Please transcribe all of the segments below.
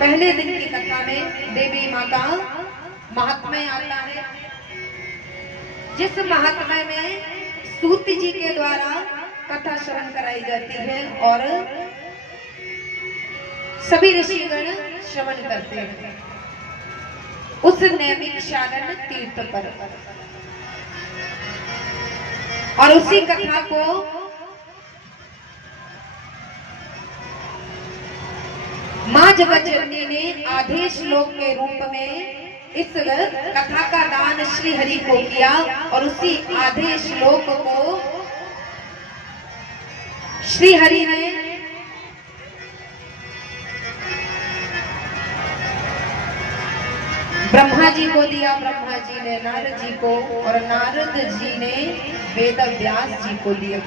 पहले दिन की कथा में देवी माँ का महात्म्य आता है, जिस महात्म्य में सूत जी के द्वारा कथा श्रवण कराई जाती है और सभी ऋषिगण श्रवण करते हैं उस नैमिषारण्य तीर्थ पर। और उसी कथा को मां जगत जननी ने आधे श्लोक के रूप में इस कथा का दान श्री हरि को किया और उसी आधे श्लोक को श्री हरि ने ब्रह्मा जी को दिया, ब्रह्मा जी ने नारद जी को और नारद जी ने वेद व्यास जी को दिया।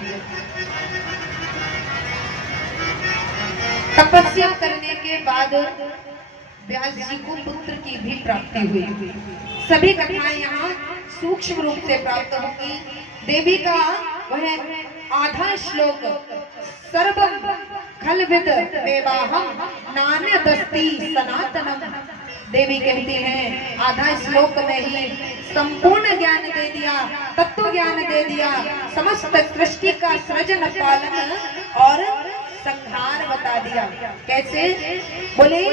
तपस्या करने के बाद व्यास जी को पुत्र की भी प्राप्ति हुई। सभी कथाएं यहाँ सूक्ष्म रूप से प्राप्त होगी। देवी का वह आधा श्लोक सर्वं खलविद वेवाहम नान्यदस्ति सनातनम, देवी कहती हैं आधा श्लोक में ही संपूर्ण ज्ञान दे दिया, तत्व ज्ञान दे दिया, समस्त सृष्टि का सृजन पालन और संहार बता दिया। कैसे? बोले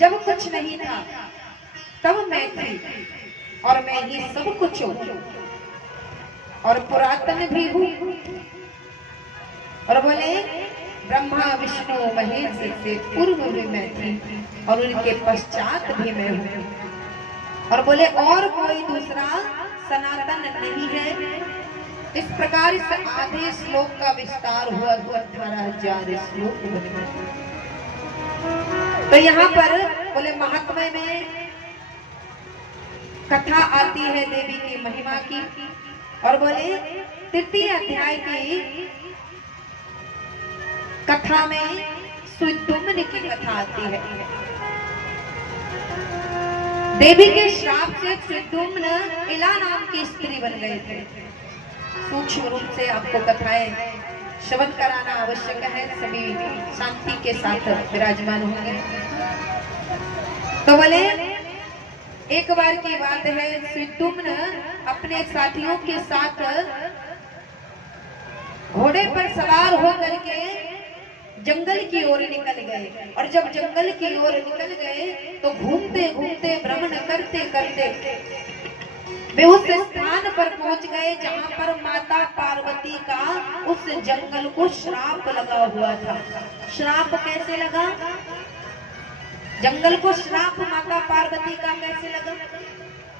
जब कुछ नहीं था तब मैं थी और मैं ही सब कुछ हूँ और पुरातन भी हूँ। और बोले ब्रह्मा विष्णु महेश से पूर्व भी मैं थी और उनके पश्चात भी मैं हूँ। और बोले और कोई दूसरा सनातन नहीं है। इस प्रकार इस आधे श्लोक का विस्तार हुआ 18,000 श्लोक बने। तो यहाँ पर बोले महात्म्य में कथा आती है देवी की महिमा की। और बोले तृतीय अध्याय की कथा में सुदुम्न की कथा आती है। देवी के श्राप से सुदुम्न इला नाम की स्त्री बन गए थे। सूक्ष्म रूप से आपको कथाएं श्रवण कराना आवश्यक है। सभी शांति के साथ विराजमान होंगे। तो बोले एक बार की बात है, सुदुम्न अपने साथियों के साथ घोड़े पर सवार होकर के जंगल की ओर निकल गए। और जब जंगल की ओर निकल गए तो घूमते घूमते भ्रमण करते करते वे उस स्थान पर पहुंच गए जहां पर माता पार्वती का उस जंगल को श्राप लगा हुआ था। श्राप कैसे लगा? जंगल को श्राप माता पार्वती का कैसे लगा?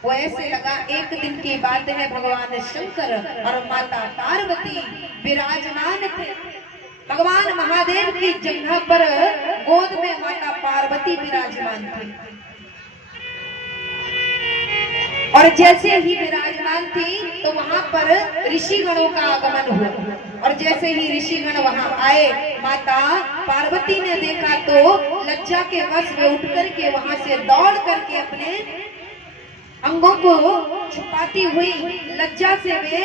वो ऐसे लगा, एक दिन की बात है, भगवान शंकर और माता पार्वती विराजमान थे। भगवान महादेव की जगह पर गोद में माता पार्वती विराजमान थी। और जैसे ही विराजमान थी तो वहां पर ऋषिगणों का आगमन हुआ। और जैसे ही ऋषिगण वहां आए, माता पार्वती ने देखा तो लज्जा के वश में उठ करके वहां से दौड़ करके अपने अंगों को छुपाती हुई लज्जा से वे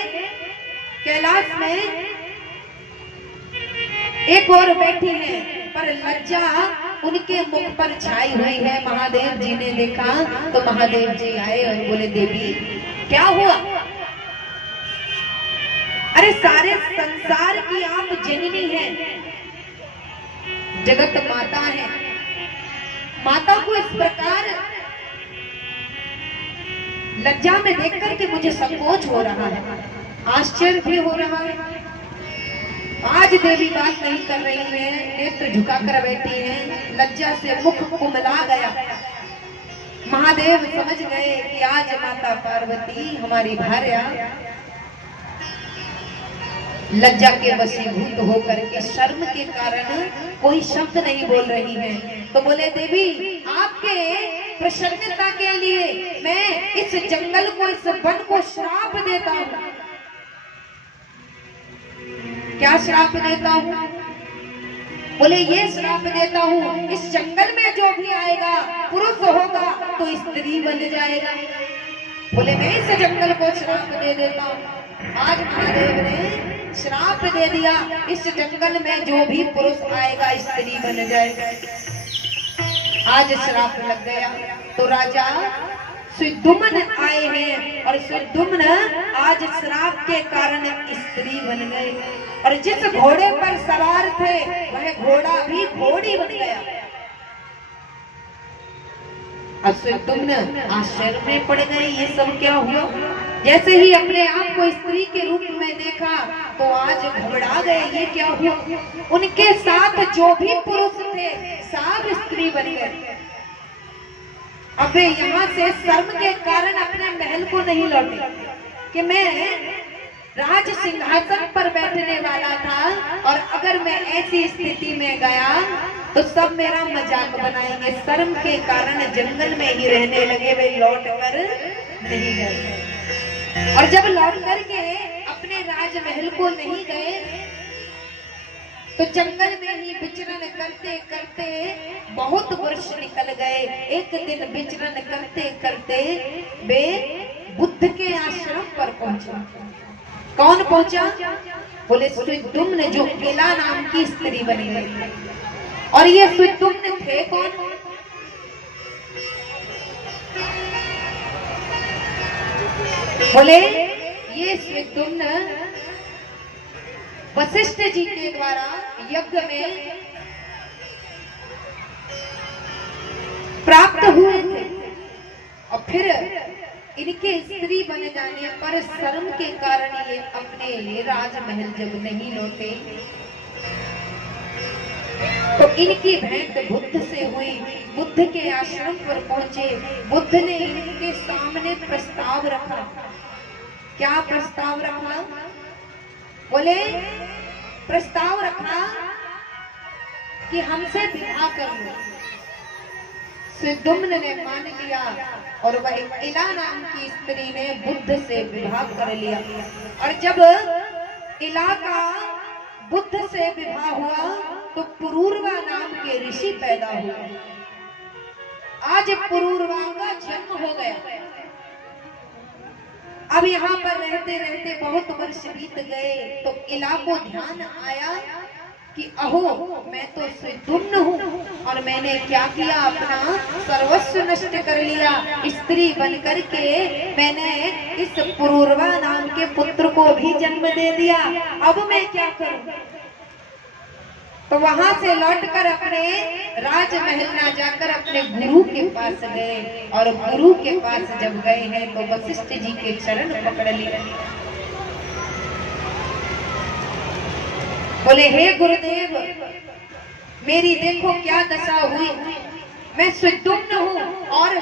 कैलाश में एक और बैठी है, पर लज्जा उनके मुख पर छाई हुई है। महादेव जी ने देखा तो महादेव जी आए और बोले देवी क्या हुआ? अरे सारे संसार की आप जननी हैं, जगत माता है। माता को इस प्रकार लज्जा में देख करके मुझे संकोच हो रहा है, आश्चर्य भी हो रहा है। आज देवी बात नहीं कर रही है, नेत्र झुकाकर बैठी हैं, लज्जा से मुख कुमला गया। महादेव समझ गए कि आज माता पार्वती हमारी भार्या लज्जा के वशीभूत होकर के शर्म के कारण कोई शब्द नहीं बोल रही है। तो बोले देवी आपके प्रसन्नता के लिए मैं इस जंगल को, इस वन को श्राप देता हूँ। क्या श्राप देता हूँ? बोले ये श्राप देता हूँ, इस जंगल में जो भी आएगा पुरुष होगा तो स्त्री बन जाएगा। बोले मैं इस जंगल को श्राप दे देता हूँ। आज महादेव ने श्राप दे दिया, इस जंगल में जो भी पुरुष आएगा स्त्री बन जाएगा। आज श्राप लग गया। तो राजा सुद्युम्न आए हैं और सुद्युम्न आज श्राप के कारण स्त्री बन गए और जिस घोड़े पर सवार थे वह घोड़ा भी घोड़ी बन गया। सुद्युम्न आश्चर्य में पड़ गए, ये सब क्या हुआ। जैसे ही अपने आप को स्त्री के रूप में देखा तो आज घबरा गए, ये क्या हुआ। उनके साथ जो भी पुरुष थे सब स्त्री बन गए। अब यहाँ से शर्म के कारण अपने महल को नहीं लौटे कि मैं राज सिंहासन पर बैठने वाला था और अगर मैं ऐसी स्थिति में गया तो सब मेरा मजाक बनाएंगे। शर्म के कारण जंगल में ही रहने लगे, वे लौट कर नहीं गए। और जब लौट करके अपने राजमहल को नहीं गए तो जंगल में ही विचरण करते करते बहुत वर्ष निकल गए। एक दिन विचरण करते करते वे बुद्ध के आश्रम पर पहुंचे। कौन पहुंचा? बोले सुद्युम्न, जो इला नाम की स्त्री बनी गई। और ये सुद्युम्न थे कौन? बोले ये सुद्युम्न वशिष्ठ जी के द्वारा यज्ञ में प्राप्त हुए थे और फिर इनके स्त्री बन जाने पर शर्म के कारण ये अपने राजमहल जब नहीं लौटे तो इनकी भेंट बुद्ध से हुई। बुद्ध के आश्रम पर पहुंचे। बुद्ध ने इनके सामने प्रस्ताव रखा। क्या प्रस्ताव रखा? बोले प्रस्ताव रखा कि हमसे विवाह कर लो। सुद्युम्न ने मान लिया और वह इला नाम की स्त्री ने बुद्ध से विवाह कर लिया। और जब इला का बुद्ध से विवाह हुआ तो पुरूरवा नाम के ऋषि पैदा हुए। आज पुरूरवा का जन्म हो गया। अब यहाँ पर रहते रहते बहुत वर्ष बीत गए तो इला को ध्यान आया कि अहो, मैं तो सुद्युम्न हूँ और मैंने क्या किया, अपना सर्वस्व नष्ट कर लिया। स्त्री बनकर के मैंने इस पुरूरवा नाम के पुत्र को भी जन्म दे दिया। अब मैं क्या करूँ? तो वहां से लौटकर अपने राजमहल ना जाकर अपने गुरु के पास गए और गुरु के पास जब गए हैं तो वशिष्ठ जी के चरण पकड़ लिए। बोले हे गुरुदेव, मेरी देखो क्या दशा हुई। मैं सुद्युम्न हूँ और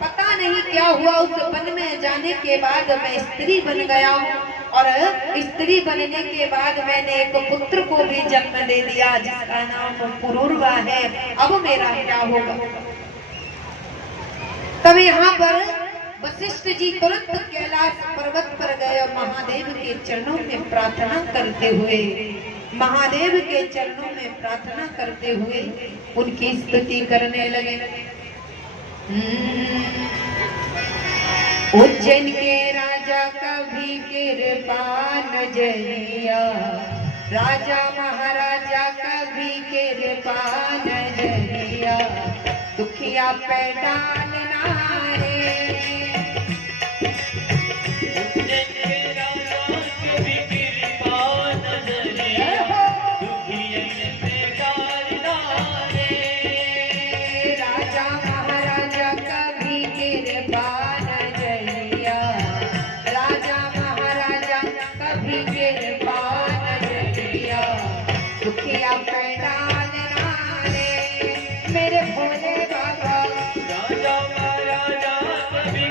पता नहीं क्या हुआ, उस वन में जाने के बाद मैं स्त्री बन गया और स्त्री बनने के बाद मैंने एक पुत्र को भी जन्म दे दिया जिसका नाम पुरूरवा है। अब मेरा क्या होगा? तब यहाँ पर वशिष्ठ जी तुरंत कैलाश पर्वत पर गए और महादेव के चरणों में प्रार्थना करते हुए उनकी स्तुति करने लगे। उज्जैन के राजा का भी कृपा नजरिया, राजा महाराजा का भी कृपा नजरिया, दुखिया पे डालना रे। मेरे भोले बाबा, राजा महाराजा कभी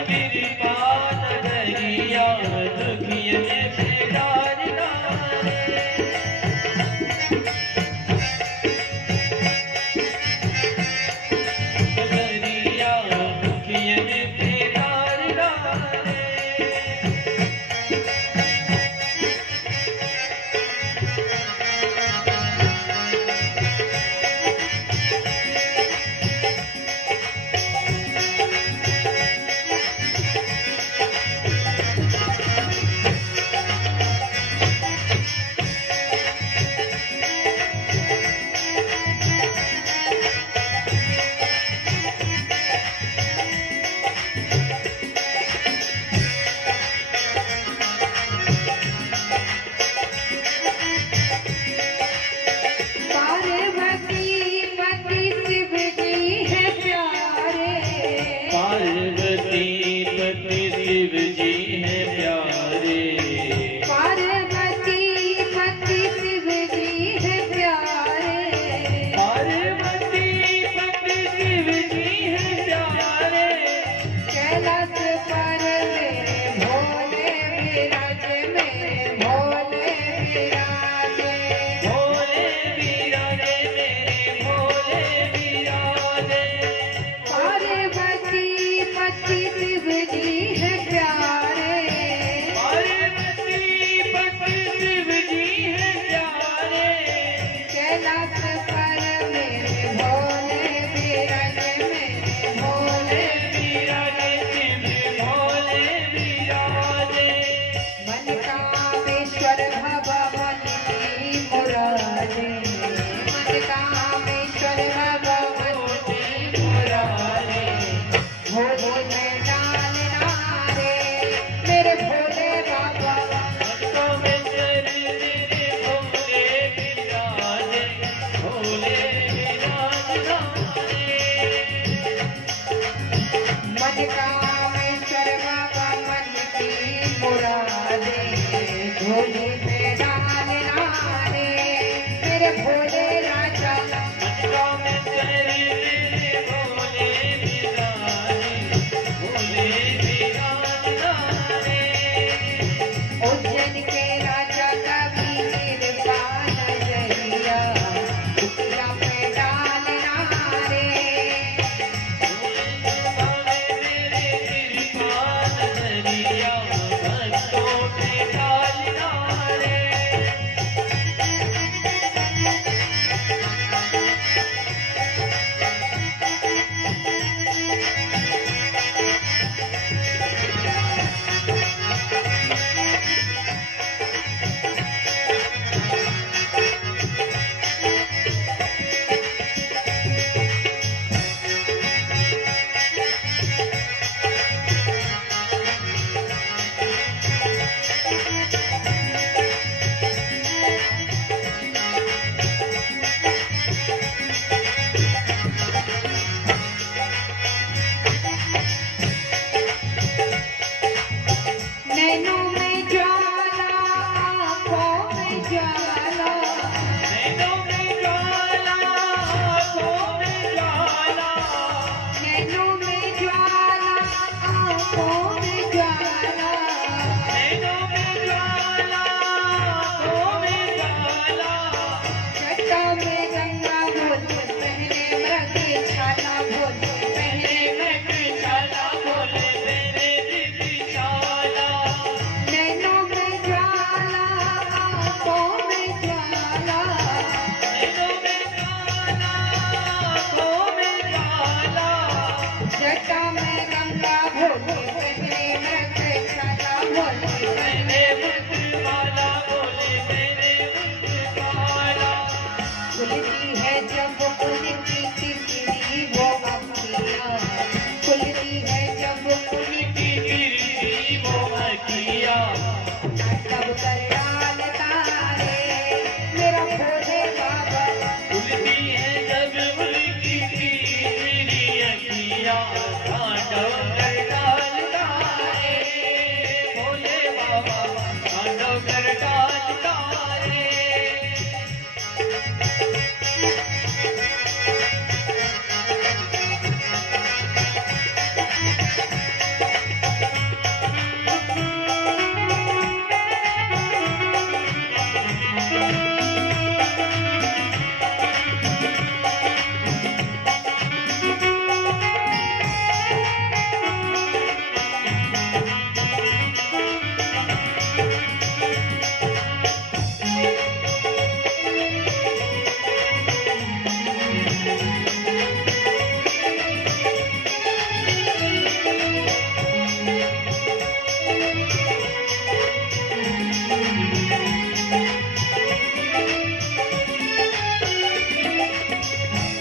मधुशाला भोले मेरे मधुशाला भोले मेरे मधुशाला। नैनों में ज्वाला आंखों में ज्वाला नैनों में ज्वाला आँखों में ज्वाला। जटा में गंगा भोले पहने मधुशाला भोले मेरे मधुशाला भोले मेरे मधुशाला। खुलती है जब खुलती तितली वो अखियाँ खुलती है जब उनकी गिरती वो अखियाँ। तब कर डालता है मेरा भोले बाबा खुलती है जब उनकी गिरती अखियाँ। तांडव कर डालता है भोले बाबा, तांडव कर डालता है।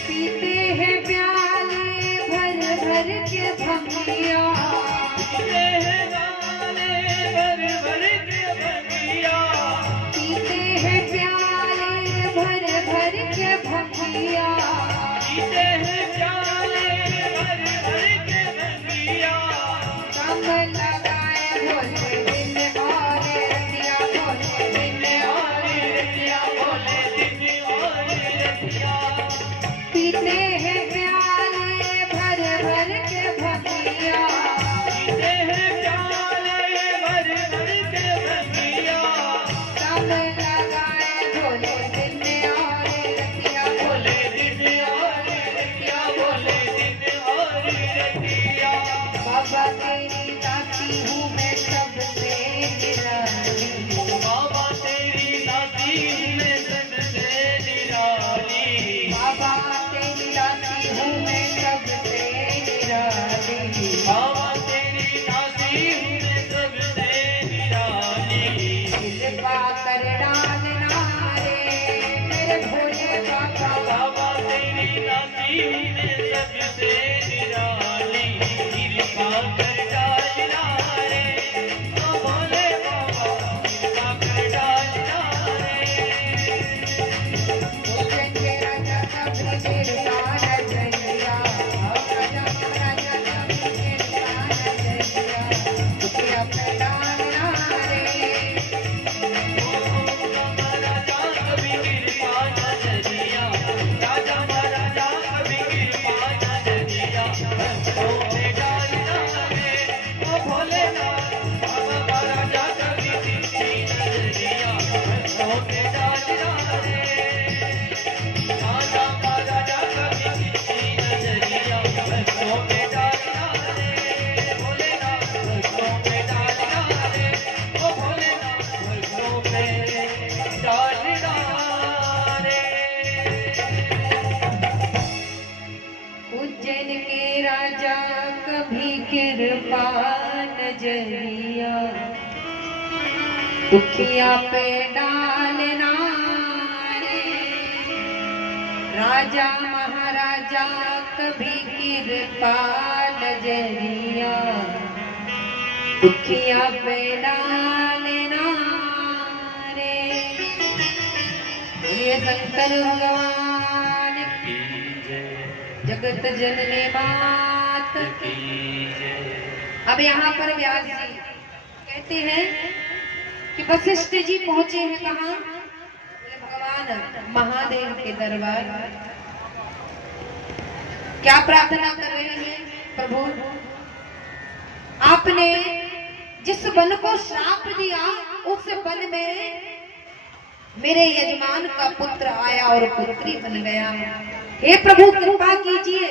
पीते हैं प्याले भर भर के भंगिया पीते हैं गाले भर भर के भंगिया। पीते हैं प्याले भर भर के भंगिया पीते हैं प्याले भर भर के भंगिया। कम लगाए भोले दिन और रतिया भोले दिन और रतिया भोले दिन और रतिया। पीते हैं प्याले भर भर के भंगिया पीते हैं प्याले भर भर के भंगिया। कम लगाए भोले दिन और रतिया भोले दिन और रतिया भोले दिन और रतिया। बाबा तेरी दासी हूँ मैं सबसे निराली बाबा तेरी दासी मैं सबसे निराली। बाबा तेरी दासी हूँ मैं सबसे निराली बाबा तेरी दासी मैं सबसे निराली। कृपा कर डालना रे मेरे भोले बाबा बाबा तेरी दासी मैं सबसे निराली। कृपा कर डालना रे ओ भोले बाबा, कृपा कर डालना रे। उज्जैन के राजा कभी कृपा नजरिया राजा महाराजा कभी कृपा नजरिया कृपया कर डालना रे राजा कभी कृपा नजरिया, राजा महाराजा कभी कृपा नजरिया। भक्तों में डालना रे ओ भोलेनाथ, बाबा महाराजा कभी कृपा नजरिया। भक्तों में डालना रे राजा महाराजा कभी कृपा नजरिया। भक्तों में डालना रे भोलेनाथ, भक्तों में डालना रे ओ भोलेनाथ, भक्तों में डालना रे। उज्जैन के राजा कभी कृपा नजरिया दुखिया पे डालना रे राजा महाराजा कभी कृपा नजरिया दुखिया पे डालना रे ये शंकर भगवान की जय, जगत जननी मात की जय। अब यहाँ पर व्यास जी कहते हैं कि वशिष्ठ जी पहुंचे हैं कहाँ? बोले भगवान महादेव के दरबार। क्या प्रार्थना कर रहे हैं? प्रभु आपने जिस वन को श्राप दिया उस वन में मेरे यजमान का पुत्र आया और पुत्री बन गया। हे प्रभु कृपा कीजिए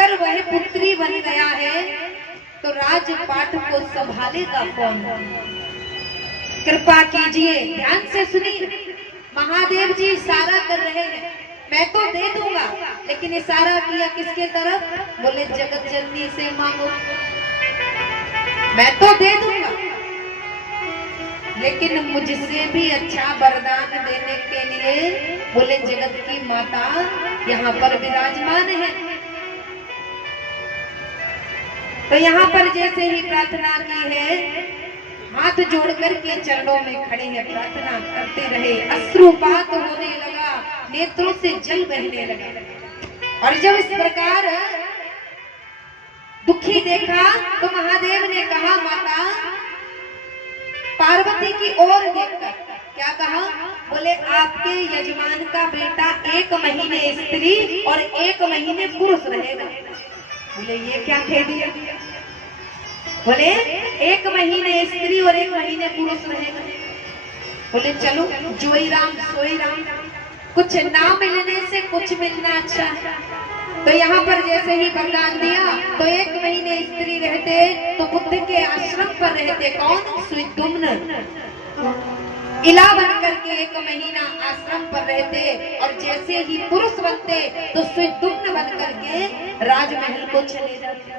अगर वह पुत्री बन गया है तो राजपाट को संभालेगा कौन? कृपा कीजिए, ध्यान से सुनिए। महादेव जी इशारा कर रहे हैं, मैं तो दे दूंगा, लेकिन इशारा किया किसके तरफ? बोले जगत जननी से मांगो। मैं तो दे दूंगा, लेकिन मुझसे भी अच्छा वरदान देने के लिए बोले जगत की माता यहाँ पर विराजमान है। तो यहाँ पर जैसे ही प्रार्थना की है, हाथ जोड़कर के चरणों में खड़े हैं, प्रार्थना करते रहे। अश्रुपात होने लगा, नेत्रों से जल बहने लगा। और जब इस प्रकार दुखी देखा तो महादेव ने कहा, माता पार्वती की ओर देखकर क्या कहा? बोले आपके यजमान का बेटा 1 महीने स्त्री और 1 महीने पुरुष रहेगा। बोले ये क्या कह दिया? बोले 1 महीने स्त्री और 1 महीने पुरुष रहेगा। बोले चलो जोई राम सोई राम, कुछ ना मिलने से कुछ मिलना अच्छा है। तो यहाँ पर जैसे ही वरदान दिया तो 1 महीने स्त्री रहते तो बुद्ध के आश्रम पर रहते कौन? सुइदुम्न। इला बन करके 1 महीना आश्रम पर रहते, और जैसे ही पुरुष बनते तो सुइदुम्न बन करके राजमहल को चले जाते।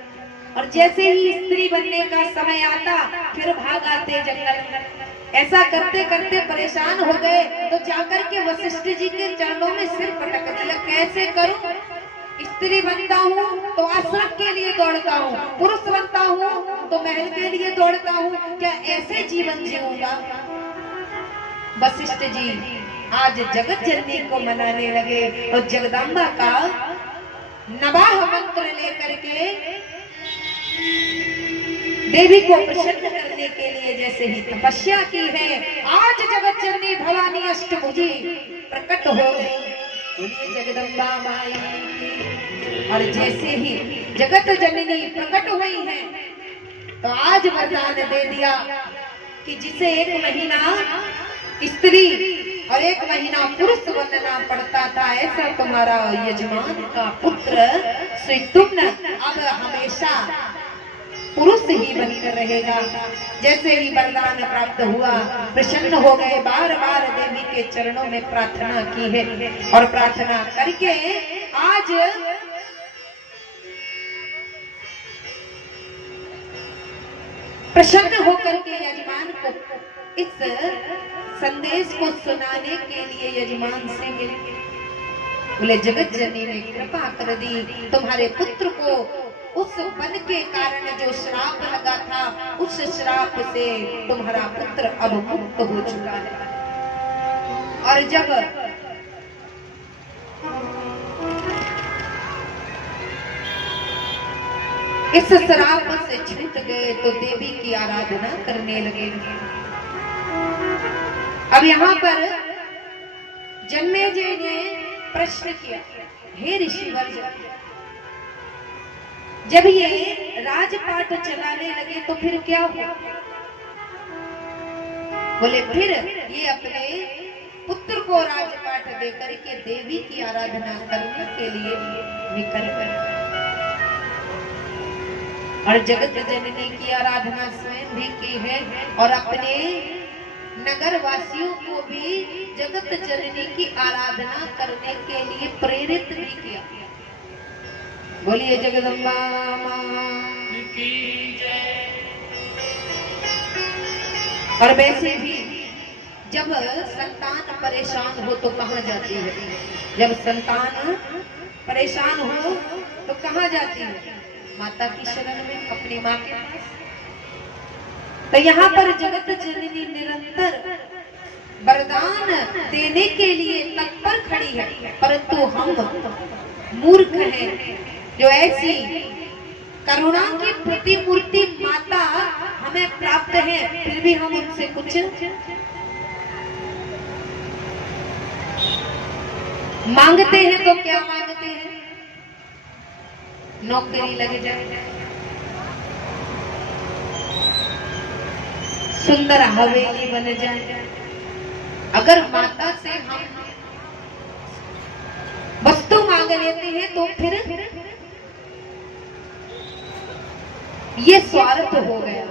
और जैसे ही स्त्री बनने का समय आता फिर भाग आते जंगल। ऐसा करते करते परेशान हो गए तो जाकर के वशिष्ठ जी के चरणों में सिर पटक दिया, कैसे करूं? स्त्री बनता हूँ तो आश्रम के लिए दौड़ता हूँ, पुरुष बनता हूँ तो महल के लिए दौड़ता हूँ, क्या ऐसे जीवन जीऊंगा? वशिष्ठ जी आज जगत जननी को मनाने लगे और जगदम्बा का नवाह मंत्र लेकर के देवी को प्रसन्न करने के लिए जैसे ही तपस्या की है, आज जगत जननी भवानी अष्टभुजी प्रकट हो गई। जगदम्बा माई की। और जैसे ही जगत जननी प्रकट हुई है तो आज वरदान दे दिया कि जिसे 1 महीना स्त्री और 1 महीना पुरुष बनना पड़ता था, ऐसा तुम्हारा यजमान का पुत्र सुइदुम्न अब हमेशा पुरुष ही बनकर रहेगा। जैसे ही वरदान प्राप्त हुआ प्रसन्न हो गए, बार बार देवी के चरणों में प्रार्थना की है और प्रार्थना करके आज प्रसन्न होकर के यजमान को इस संदेश को सुनाने के लिए यजमान से मिले। बोले जगत जननी ने कृपा कर दी, तुम्हारे पुत्र को उस वन के कारण जो श्राप लगा था, उस श्राप से तुम्हारा पुत्र अब मुक्त हो चुका है। और जब इस श्राप से छूट गए तो देवी की आराधना करने लगे। अब यहाँ पर जन्मेजय ने प्रश्न किया, हे ऋषिवर, जब ये राजपाट चलाने लगे तो फिर क्या हुआ? बोले फिर ये अपने पुत्र को राजपाट देकर के देवी की आराधना करने के लिए निकल गए और जगत जननी की आराधना स्वयं भी की है और अपने नगर वासियों को भी जगत जननी की आराधना करने के लिए प्रेरित भी किया। बोलिए जगदम्बा की जय। और वैसे भी जब संतान परेशान हो तो कहाँ जाती है? जब संतान परेशान हो तो कहाँ जाती है? माता की शरण में, अपनी माँ के पास। तो यहाँ पर जगत जननी निरंतर वरदान देने के लिए तत्पर खड़ी है, परंतु हम मूर्ख हैं जो ऐसी करुणा की प्रतिमूर्ति माता हमें प्राप्त है, फिर भी हम उनसे कुछ मांगते हैं। तो क्या मांगते हैं? नौकरी लग जाए, सुंदर हवेली बन जाए। अगर माता से हम वस्तु मांग लेते हैं तो फिर ये स्वार्थ हो गया।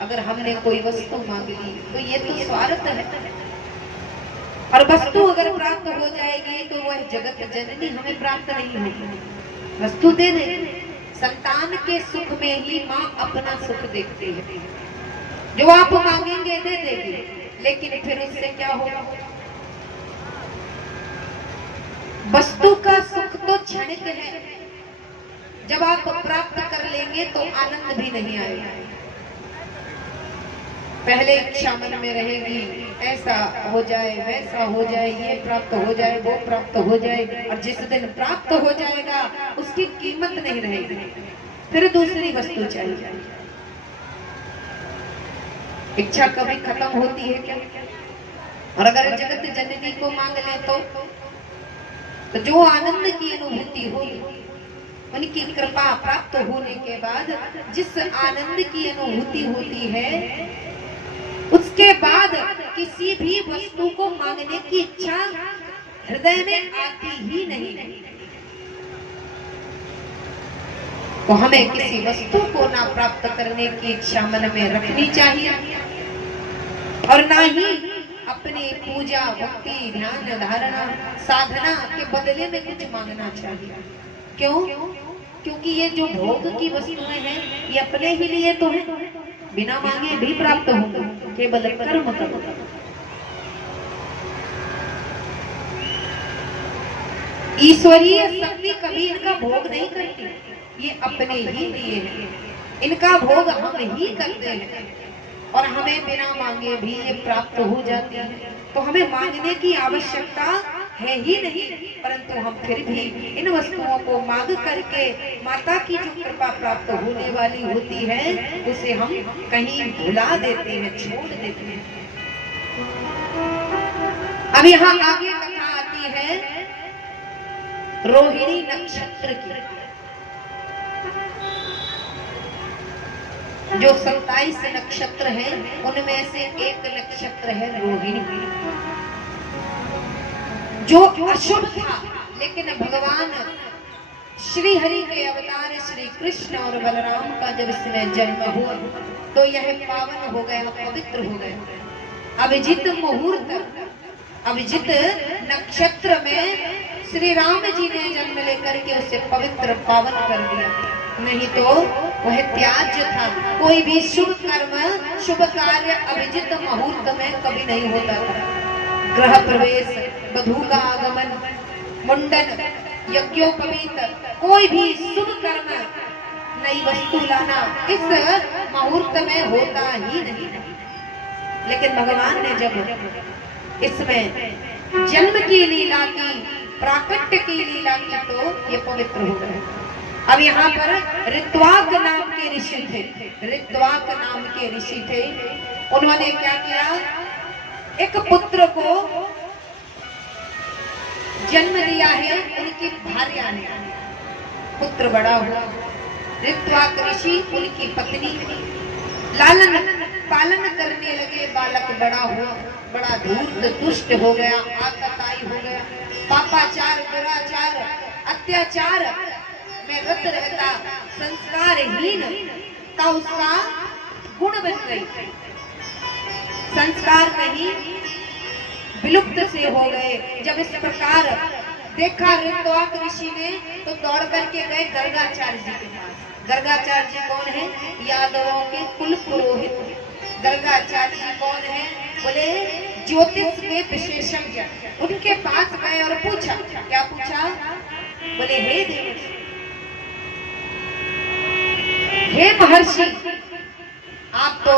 अगर हमने कोई वस्तु मांग ली तो ये तो स्वार्थ है। और वस्तु अगर प्राप्त हो जाएगी तो वह जगत जननी हमें प्राप्त नहीं होगी। वस्तु दे दे, संतान के सुख में ही माँ अपना सुख देखती है। जो आप मांगेंगे दे देगी, लेकिन फिर उससे क्या होगा? वस्तु का सुख तो क्षणिक है, जब आप प्राप्त कर लेंगे तो आनंद भी नहीं आएगा। पहले इच्छा मन में रहेगी, ऐसा हो जाए, वैसा हो जाए, ये प्राप्त हो जाए, वो प्राप्त हो जाए, और जिस दिन प्राप्त हो जाएगा उसकी कीमत नहीं रहेगी, फिर दूसरी वस्तु चाहिए। इच्छा कभी खत्म होती है क्या? और अगर जगत जननी को मांग ले तो जो आनंद की अनुभूति होगी, उनकी कृपा प्राप्त होने के बाद जिस आनंद की अनुभूति होती है, उसके बाद किसी भी वस्तु को मांगने की इच्छा हृदय में आती ही नहीं। तो हमें किसी वस्तु को ना प्राप्त करने की इच्छा मन में रखनी चाहिए, और ना ही अपने पूजा, भक्ति, ध्यान, धारणा, साधना के बदले में कुछ मांगना चाहिए। क्यों? क्योंकि ये जो भोग की वस्तुएं हैं ये अपने ही लिए तो है, बिना मांगे भी प्राप्त होंगे, केवल कर्म करो। ईश्वरीय शक्ति कभी इनका भोग नहीं करती, ये अपने ही लिए है। इनका भोग हम ही करते हैं, और हमें बिना मांगे भी ये प्राप्त हो जाती है। तो हमें मांगने की आवश्यकता है ही नहीं, परंतु हम फिर भी इन वस्तुओं को मांग करके माता की जो कृपा प्राप्त होने वाली होती है उसे हम कहीं भुला देते हैं, छोड़ देते हैं। अब यहाँ आगे कथा आती है रोहिणी नक्षत्र की। जो 27 नक्षत्र हैं उनमें से एक नक्षत्र है रोहिणी, जो अशुभ था, लेकिन भगवान श्री हरि के अवतार श्री कृष्ण और बलराम का जब इसमें जन्म हुआ तो यह पावन हो गया, पवित्र हो गया। अभिजित मुहूर्त, अभिजित नक्षत्र में श्री राम जी ने जन्म लेकर के उसे पवित्र पावन कर दिया, नहीं तो वह त्याज्य था। कोई भी शुभ कर्म, शुभ कार्य अभिजित मुहूर्त में कभी नहीं होता था। गृह प्रवेश, वधू का आगमन, मुंडन, यज्ञोपवीत, कोई भी शुभ कर्म, नई वस्तु लाना इस मुहूर्त में होता ही नहीं। लेकिन भगवान ने जब इसमें जन्म की लीला की, प्राकट्य की लीला की, तो ये पवित्र हो गए। अब यहाँ पर ऋत्वाक नाम के ऋषि थे, ऋत्वाक नाम के ऋषि थे। उन्होंने क्या किया? एक पुत्र को जन्म दिया है उनकी भार्या ने। पुत्र बड़ा हुआ, ऋत्वाक ऋषि उनकी पत्नी लालन पालन करने लगे। बालक बड़ा हुआ, बड़ा धूर्त दुष्ट हो गया, आतताई हो गया, पापाचार, दुराचार, अत्याचार में रत रहता, संस्कारहीन का उसका गुण बन गई। संस्कार कहीं विलुप्त से हो गए। जब इस प्रकार देखा ऋत्वाक ऋषि ने तो दौड़ करके गए गर्गाचार्य जी के पास। गर्गाचार्य जी कौन है? यादवों के कुल पुरोहित। गर्गाचार्य जी कौन है? बोले ज्योतिष के विशेषज्ञ। उनके पास गए और पूछा। क्या पूछा? बोले हे देव, हे महर्षि, आप तो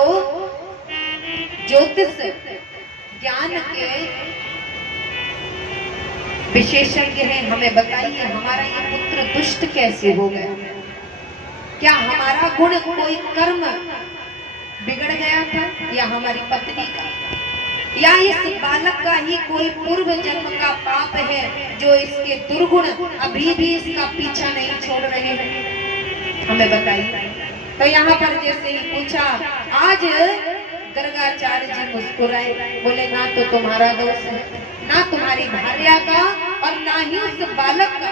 ज्योतिष ज्ञान के विशेषज्ञ हैं, हमें बताइए हमारा ये पुत्र दुष्ट कैसे हो गया? क्या हमारा गुण, कोई कर्म बिगड़ गया था, या हमारी पत्नी का, या इस बालक का ही कोई पूर्व जन्म का पाप है जो इसके दुर्गुण अभी भी इसका पीछा नहीं छोड़ रहे हैं? हमें बताइए। तो यहाँ पर जैसे ही पूछा, आज गर्गाचार्य जी मुस्कुराए, बोले ना तो तुम्हारा दोष है, ना तुम्हारी भार्या का, और ना ही उस बालक का।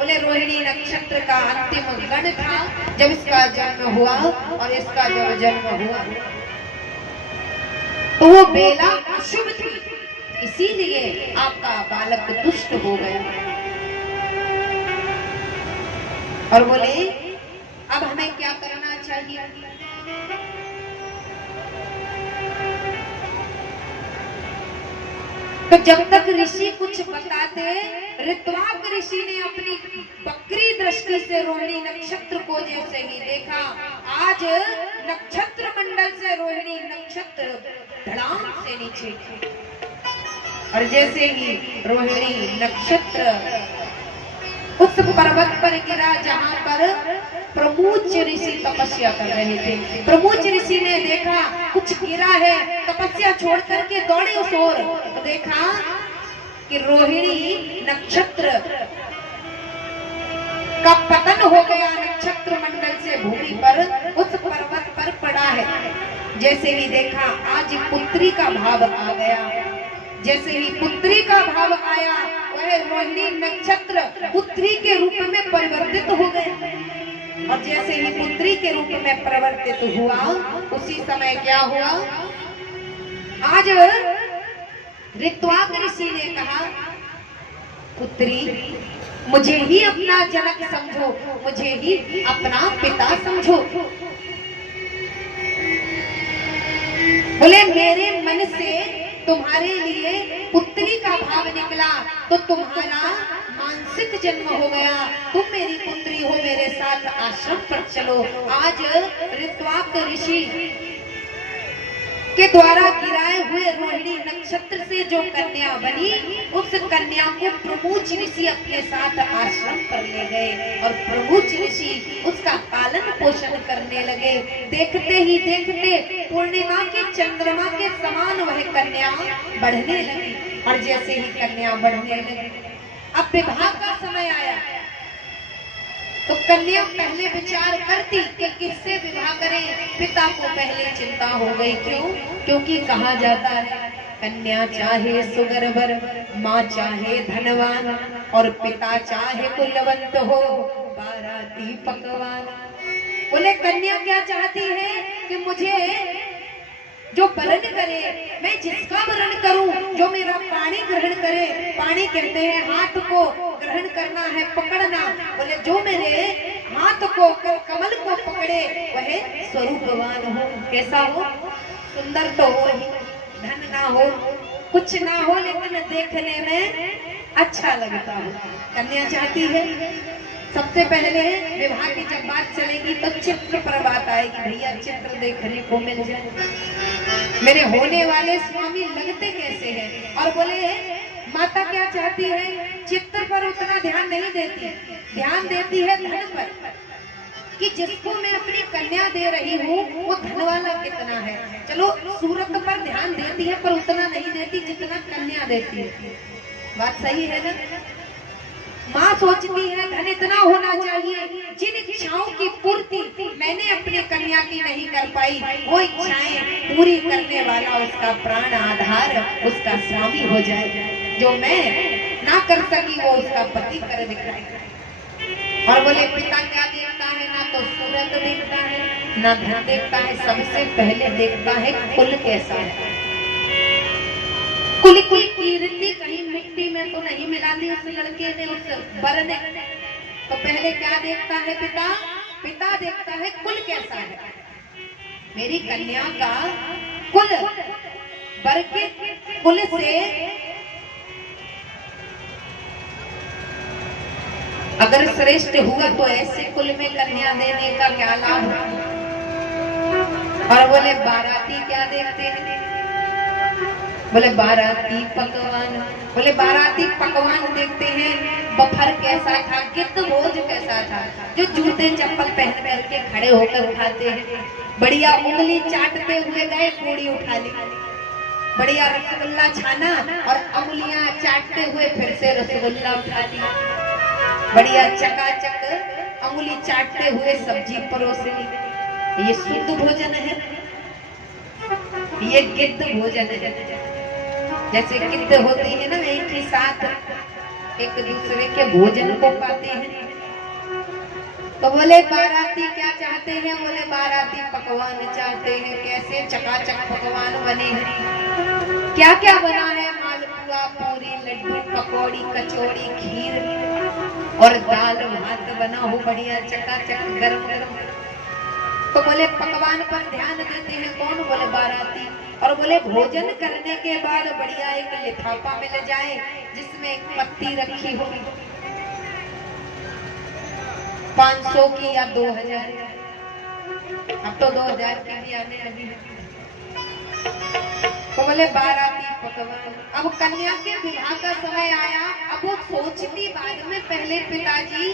बोले रोहिणी नक्षत्र का अंतिम गण था जब इसका जन्म हुआ, और इसका जब जन्म हुआ तो वो बेला अशुभ थी, इसीलिए आपका बालक दुष्ट हो गया। और बोले अब हमें क्या करना चाहिए? तो जब तक ऋषि कुछ बताते, ऋत्वाक ऋषि ने अपनी बकरी दृष्टि से रोहिणी नक्षत्र को जैसे ही देखा, आज नक्षत्र मंडल से रोहिणी नक्षत्र धड़ाम से नीचे, और जैसे ही रोहिणी नक्षत्र उस पर्वत पर गिरा जहां पर प्रमुच ऋषि तपस्या कर रहे थे। प्रमुच ऋषि ने देखा कुछ गिरा है, तपस्या छोड़ करके दौड़े उस ओर, तो देखा कि रोहिणी नक्षत्र का पतन हो गया, नक्षत्र मंडल से भूमि पर उस पर्वत पर पड़ा है। जैसे ही देखा आज पुत्री का भाव आ गया, जैसे ही पुत्री का भाव आया, वह रोहिणी नक्षत्र पुत्री के रूप में परिवर्तित हो गया, और जैसे ही पुत्री के रूप में परिवर्तित हुआ, उसी समय क्या हुआ? आज ऋत्वाक ऋषि ने कहा, पुत्री मुझे ही अपना जनक समझो, मुझे ही अपना पिता समझो। बोले मेरे मन से तुम्हारे लिए पुत्री का भाव निकला तो तुम्हारा मानसिक जन्म हो गया, तुम मेरी पुत्री हो, मेरे साथ आश्रम पर चलो। आज ऋत्वाक ऋषि के द्वारा गिराए हुए रोहिणी नक्षत्र से जो कन्या बनी, उस कन्या को प्रमुच ऋषि अपने साथ आश्रम पर ले गए, और प्रमुच ऋषि उसका पालन पोषण करने लगे। देखते ही देखते पूर्णिमा के चंद्रमा के समान वह कन्या बढ़ने लगी, और जैसे ही कन्या बढ़ने लगी, अब विवाह का समय आया, तो कन्या पहले विचार करती कि किससे विवाह करें। पिता को पहले चिंता हो गई, क्यों? क्योंकि कहा जाता है कन्या चाहे सुगरवर, माँ चाहे धनवान, और पिता चाहे कुलवंत हो, बाराती पकवान। बोले कन्या क्या चाहती है कि मुझे जो वरण करे, मैं जिसका वरण करूं, जो मेरा पानी ग्रहण करे। पानी कहते हैं हाथ को ग्रहण करना है, पकड़ना। बोले जो मेरे हाथ को, कमल को पकड़े, वह स्वरूपवान हो। कैसा हो? सुंदर तो हो ही, धन ना हो, कुछ ना हो, लेकिन देखने में अच्छा लगता हो। कन्या चाहती है सबसे पहले विवाह की जब बात चलेगी तो चित्र पर बात आएगी, भैया चित्र देखने को मिल जाए, मेरे होने वाले स्वामी लगते कैसे हैं। और बोले माता क्या चाहती है? चित्र पर उतना ध्यान नहीं देती, ध्यान देती है धन पर, कि जिसको मैं अपनी कन्या दे रही हूँ वो धन वाला कितना है। चलो सूरत पर ध्यान देती है, पर उतना नहीं देती जितना कन्या देती है। बात सही है ना? माँ सोचती है धन इतना होना चाहिए, जिन इच्छाओं की पूर्ति मैंने अपनी कन्या की नहीं कर पाई, वो इच्छाएं पूरी करने वाला उसका प्राण आधार, उसका स्वामी हो जाए। जो मैं ना कर सकी वो उसका पति कर दिखाएगा। और बोले पिता क्या देखता है? ना तो सूरत देखता है, ना धन देखता है, सबसे पहले देखता है कुल कैसा है। कुल की कीर्ति कहीं मिट्टी में तो नहीं मिला दी उस लड़के ने, उस वर ने। तो पहले क्या देखता है पिता? पिता देखता है कुल कैसा है, मेरी कन्या का कुल, वर के कुल से अगर श्रेष्ठ हुआ तो ऐसे कुल में कन्या देने का क्या लाभ। और बोले बाराती क्या देखते हैं? बोले बाराती पकवान। बोले बाराती पकवान देखते हैं, बफर कैसा था, गिद्ध भोज कैसा था, जो जूते चप्पल पहन पहन के खड़े होकर उठाते हैं, बढ़िया उंगली चाटते हुए गए, पूड़ी उठा ली, बढ़िया रसगुल्ला छाना और उंगलियां चाटते हुए फिर से रसगुल्ला उठा लिया, बढ़िया चकाचक उंगली चाटते हुए सब्जी परोसे ली। ये शुद्ध भोजन है? ये गिद्ध भोजन है। जैसे गिद्ध होती है ना, एक ही साथ एक दूसरे के भोजन को पाते हैं। तो बोले बाराती क्या चाहते हैं? बोले बाराती पकवान चाहते हैं। कैसे? चकाचक पकवान बने हैं। क्या क्या बना है? मालपुआ, पूरी, लड्डू, पकौड़ी, कचौड़ी, खीर और दाल भात बना हो बढ़िया चकाचक गरम गरम। तो बोले पकवान पर ध्यान देते हैं कौन? बोले बाराती। और बोले भोजन करने के बाद बढ़िया एक लिफाफा मिल जाए जिसमें एक पत्ती रखी हो, 500 की या 2000। अब तो 2000 की भी आने लगी है। तो बोले बाराती पकवान। अब कन्या के विवाह का समय आया। अब वो सोचती बाद में, पहले पिताजी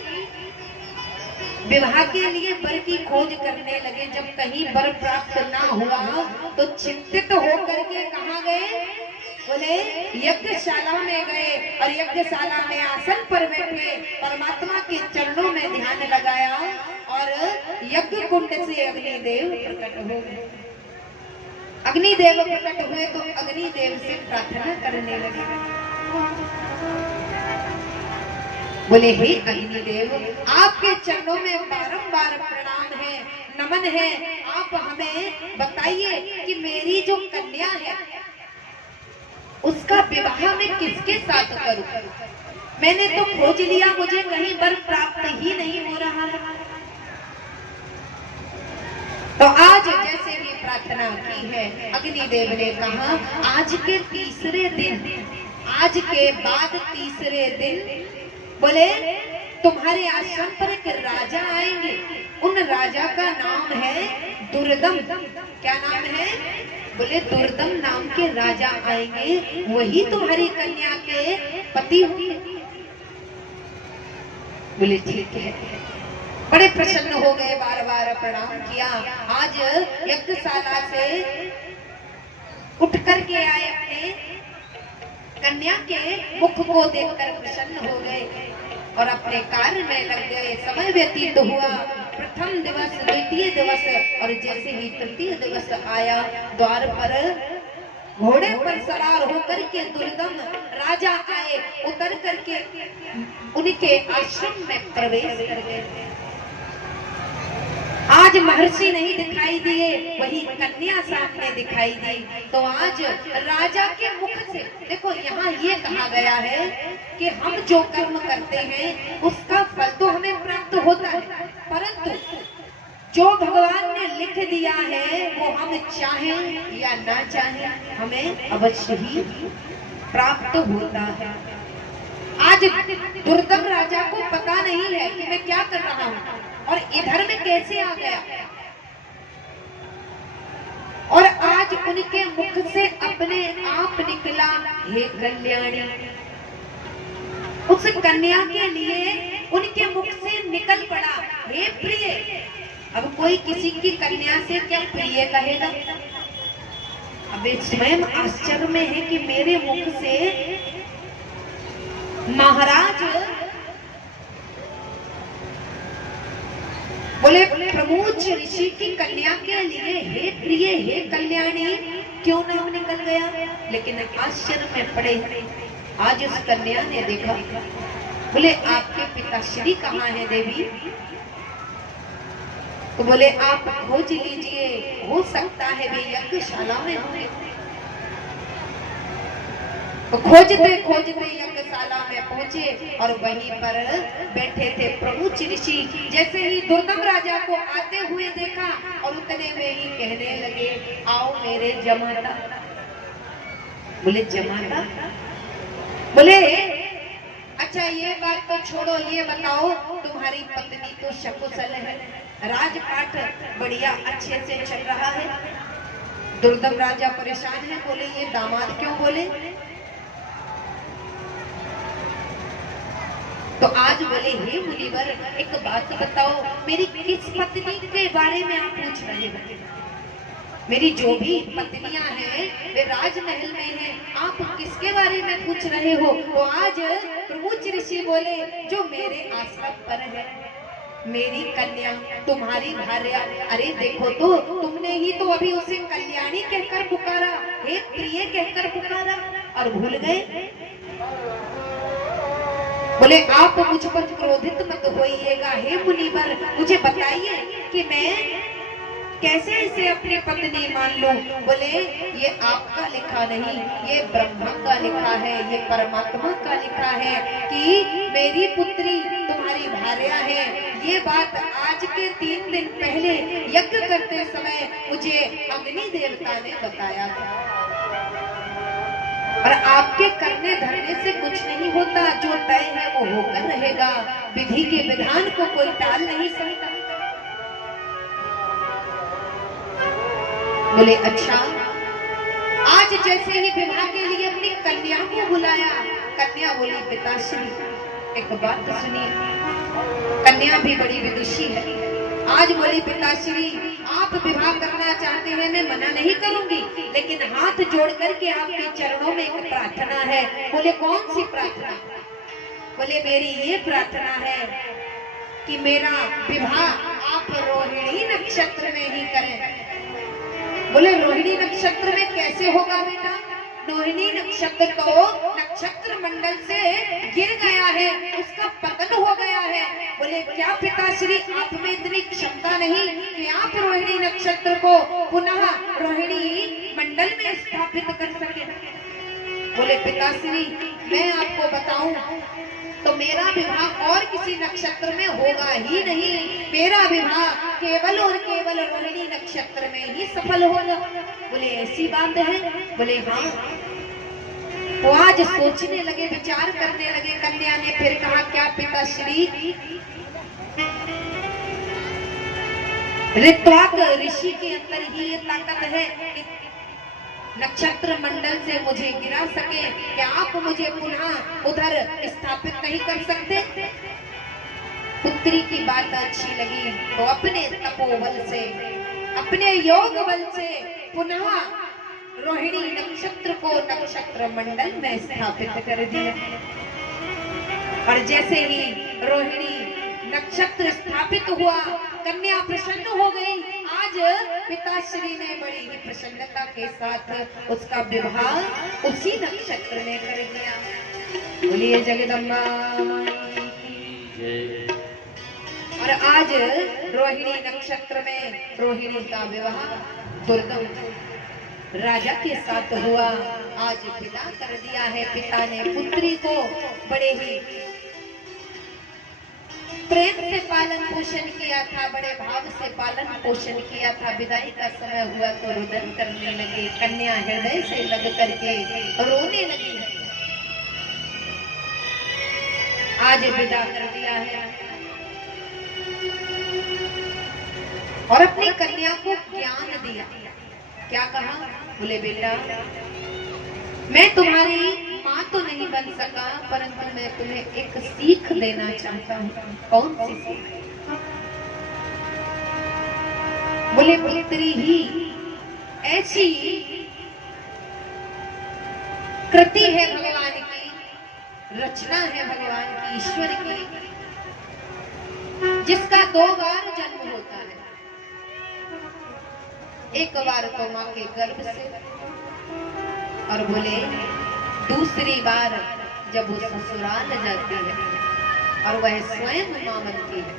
विवाह के लिए वर की खोज करने लगे। जब कहीं वर प्राप्त ना हुआ तो चिंतित होकर के कहाँ गए? बोले यज्ञशाला में गए और यज्ञशाला में आसन पर बैठे परमात्मा के चरणों में ध्यान लगाया और यज्ञ कुंड से अग्निदेव प्रकट हो गए। अग्निदेव प्रकट हुए तो अग्निदेव से प्रार्थना करने लगे। बोले हे अग्निदेव, आपके चरणों में बारंबार प्रणाम है, नमन है। आप हमें बताइए कि मेरी जो कन्या है उसका विवाह मैं किसके साथ करूं? मैंने तो खोज लिया, मुझे कहीं वर प्राप्त ही नहीं हो रहा है। तो आज जैसे भी प्रार्थना की है, अग्निदेव ने कहा आज के तीसरे दिन, आज के बाद तीसरे दिन बोले तुम्हारे आश्रम पर एक राजा आएंगे। उन राजा का नाम है दुर्दम। क्या नाम है? बोले दुर्दम नाम के राजा आएंगे, वही तुम्हारी कन्या के पति होंगे। बोले ठीक है। बड़े प्रसन्न हो गए, बार बार प्रणाम किया। आज यज्ञशाला से उठ करके आए, अपने कन्या के मुख को देखकर प्रसन्न हो गए और अपने कार्य में लग गए। समय व्यतीत हुआ। प्रथम दिवस, द्वितीय दिवस और जैसे ही तृतीय दिवस आया, द्वार पर घोड़े पर सवार होकर के दुर्दम राजा आए। उतर करके उनके आश्रम में प्रवेश कर गए। आज महर्षि नहीं दिखाई दिए, वही कन्या सामने दिखाई दी। तो आज राजा के मुख से देखो, यहाँ ये कहा गया है कि हम जो कर्म करते हैं उसका फल तो हमें प्राप्त होता है, परंतु जो भगवान ने लिख दिया है वो हम चाहें या ना चाहें हमें अवश्य ही प्राप्त होता है। आज दुर्दम राजा को पता नहीं है कि मैं क्या कर रहा हूँ और इधर में कैसे आ गया, और आज उनके मुख से अपने आप निकला हे कल्याणी। उस कन्या के लिए उनके मुख से निकल पड़ा हे प्रिय। अब कोई किसी की कन्या से क्या प्रिय कहेगा? अब स्वयं आश्चर्य में है कि मेरे मुख से महाराज बोले प्रमुच ऋषि की कन्या के लिए हे प्रिय हे कल्याणी क्यों नाम निकल गया। लेकिन आश्चर्य में पड़े। आज उस कन्या ने देखा, बोले आपके पिताश्री कहाँ है देवी? तो बोले आप खोज लीजिए, हो सकता है वे यज्ञशाला में होंगे। तो खोजते खोजते यज्ञशाला में पहुंचे और वहीं पर बैठे थे प्रमुच ऋषि। जैसे ही दुर्दम राजा को आते हुए देखा और उतने में ही कहने लगे आओ मेरे जमाता। बोले जमाता? बोले अच्छा ये बात तो छोड़ो, ये बताओ तुम्हारी पत्नी तो शकुशल है, राजपाट बढ़िया अच्छे से चल रहा है। दुर्दम राजा परेशान है, बोले ये दामाद क्यों बोले? तो आज बोले हे मुनिवर एक बात बताओ, मेरी किस पत्नी के बारे में आप पूछ रहे हो? मेरी जो भी पत्नियां हैं वे राजमहल में हैं, आप किसके बारे में पूछ रहे हो? तो आज प्रमुच ऋषि बोले जो मेरे आश्रम पर है, मेरी कन्या तुम्हारी भार्या। अरे देखो तो तुमने ही तो अभी उसे कल्याणी कहकर पुकारा, हे प्रिय कहकर पुकारा और भूल गए। बोले आप मुझ पर क्रोधित मत होइएगा, हे मुनिवर मुझे बताइए कि मैं कैसे इसे अपनी पत्नी मान लूं। बोले ये आपका लिखा नहीं, ये ब्रह्मा का लिखा है, ये परमात्मा का लिखा है कि मेरी पुत्री तुम्हारी भार्या है। ये बात आज के 3 दिन पहले यज्ञ करते समय मुझे अग्नि देवता ने बताया था। और आपके करने धरने से कुछ नहीं होता, जो तय है वो होकर रहेगा। विधि के विधान को कोई टाल नहीं सकता। बोले अच्छा, आज जैसे ही विवाह के लिए अपनी कन्या को बुलाया, कन्या बोली पिताश्री एक बात सुनिए। कन्या भी बड़ी विदुषी है। आज बोली पिताश्री आप विवाह करना चाहते हैं, मैं मना नहीं करूंगी, लेकिन हाथ जोड़ करके आपके चरणों में एक प्रार्थना है। बोले कौन सी प्रार्थना? बोले मेरी ये प्रार्थना है कि मेरा विवाह आप रोहिणी नक्षत्र में ही करें। बोले रोहिणी नक्षत्र में कैसे होगा बेटा? रोहिणी नक्षत्र तो नक्षत्र मंडल से गिर गया है, उसका पतन हो गया है। बोले क्या पिताश्री आप में इतनी क्षमता नहीं कि आप रोहिणी नक्षत्र को पुनः रोहिणी मंडल में स्थापित कर सके? बोले पिताश्री मैं आपको बताऊं तो मेरा विवाह और किसी नक्षत्र में होगा ही नहीं, मेरा विवाह केवल और केवल रोहिणी नक्षत्र में ही सफल होगा। बोले ऐसी बात है? बोले हाँ। तो आज सोचने लगे, विचार करने लगे। कन्या ने फिर कहा क्या पिताश्री? ऋत्वाक ऋषि के अंदर ही ये ताकत है कि नक्षत्र मंडल से मुझे गिरा सके, क्या आप मुझे पुनः उधर स्थापित नहीं कर सकते? पुत्री की बात अच्छी लगी तो अपने तपोबल से, अपने योग बल से पुनः रोहिणी नक्षत्र को नक्षत्र मंडल में स्थापित कर दिया। और जैसे ही रोहिणी नक्षत्र स्थापित हुआ, कन्या प्रसन्न हो गई। आज पिताश्री ने बड़ी ही प्रसन्नता के साथ उसका विवाह उसी नक्षत्र में कर दिया। बोलिए जगदम्बा। और आज रोहिणी नक्षत्र में रोहिणी का विवाह दुर्गम राजा के साथ हुआ। आज विदा कर दिया है। पिता ने पुत्री को बड़े ही प्रेम से पालन पोषण किया था, बड़े भाव से पालन पोषण किया था। विदाई का समय हुआ तो रुदन करने लगे। कन्या हृदय से लग करके रोने लगी। आज विदा कर दिया है और अपनी कन्या को ज्ञान दिया। क्या कहा? बोले बेटा मैं तुम्हारी माँ तो नहीं बन सका, परंतु मैं तुम्हें एक सीख देना चाहता हूँ। कौन सी सीख? बोले पुत्री ही ऐसी कृति है भगवान की, रचना है भगवान की, ईश्वर की, जिसका 2 बार जन्म होता है। एक बार तो माँ के गर्भ से, और बोले दूसरी बार जब वो ससुराल जाती है और वह स्वयं मां बनती है।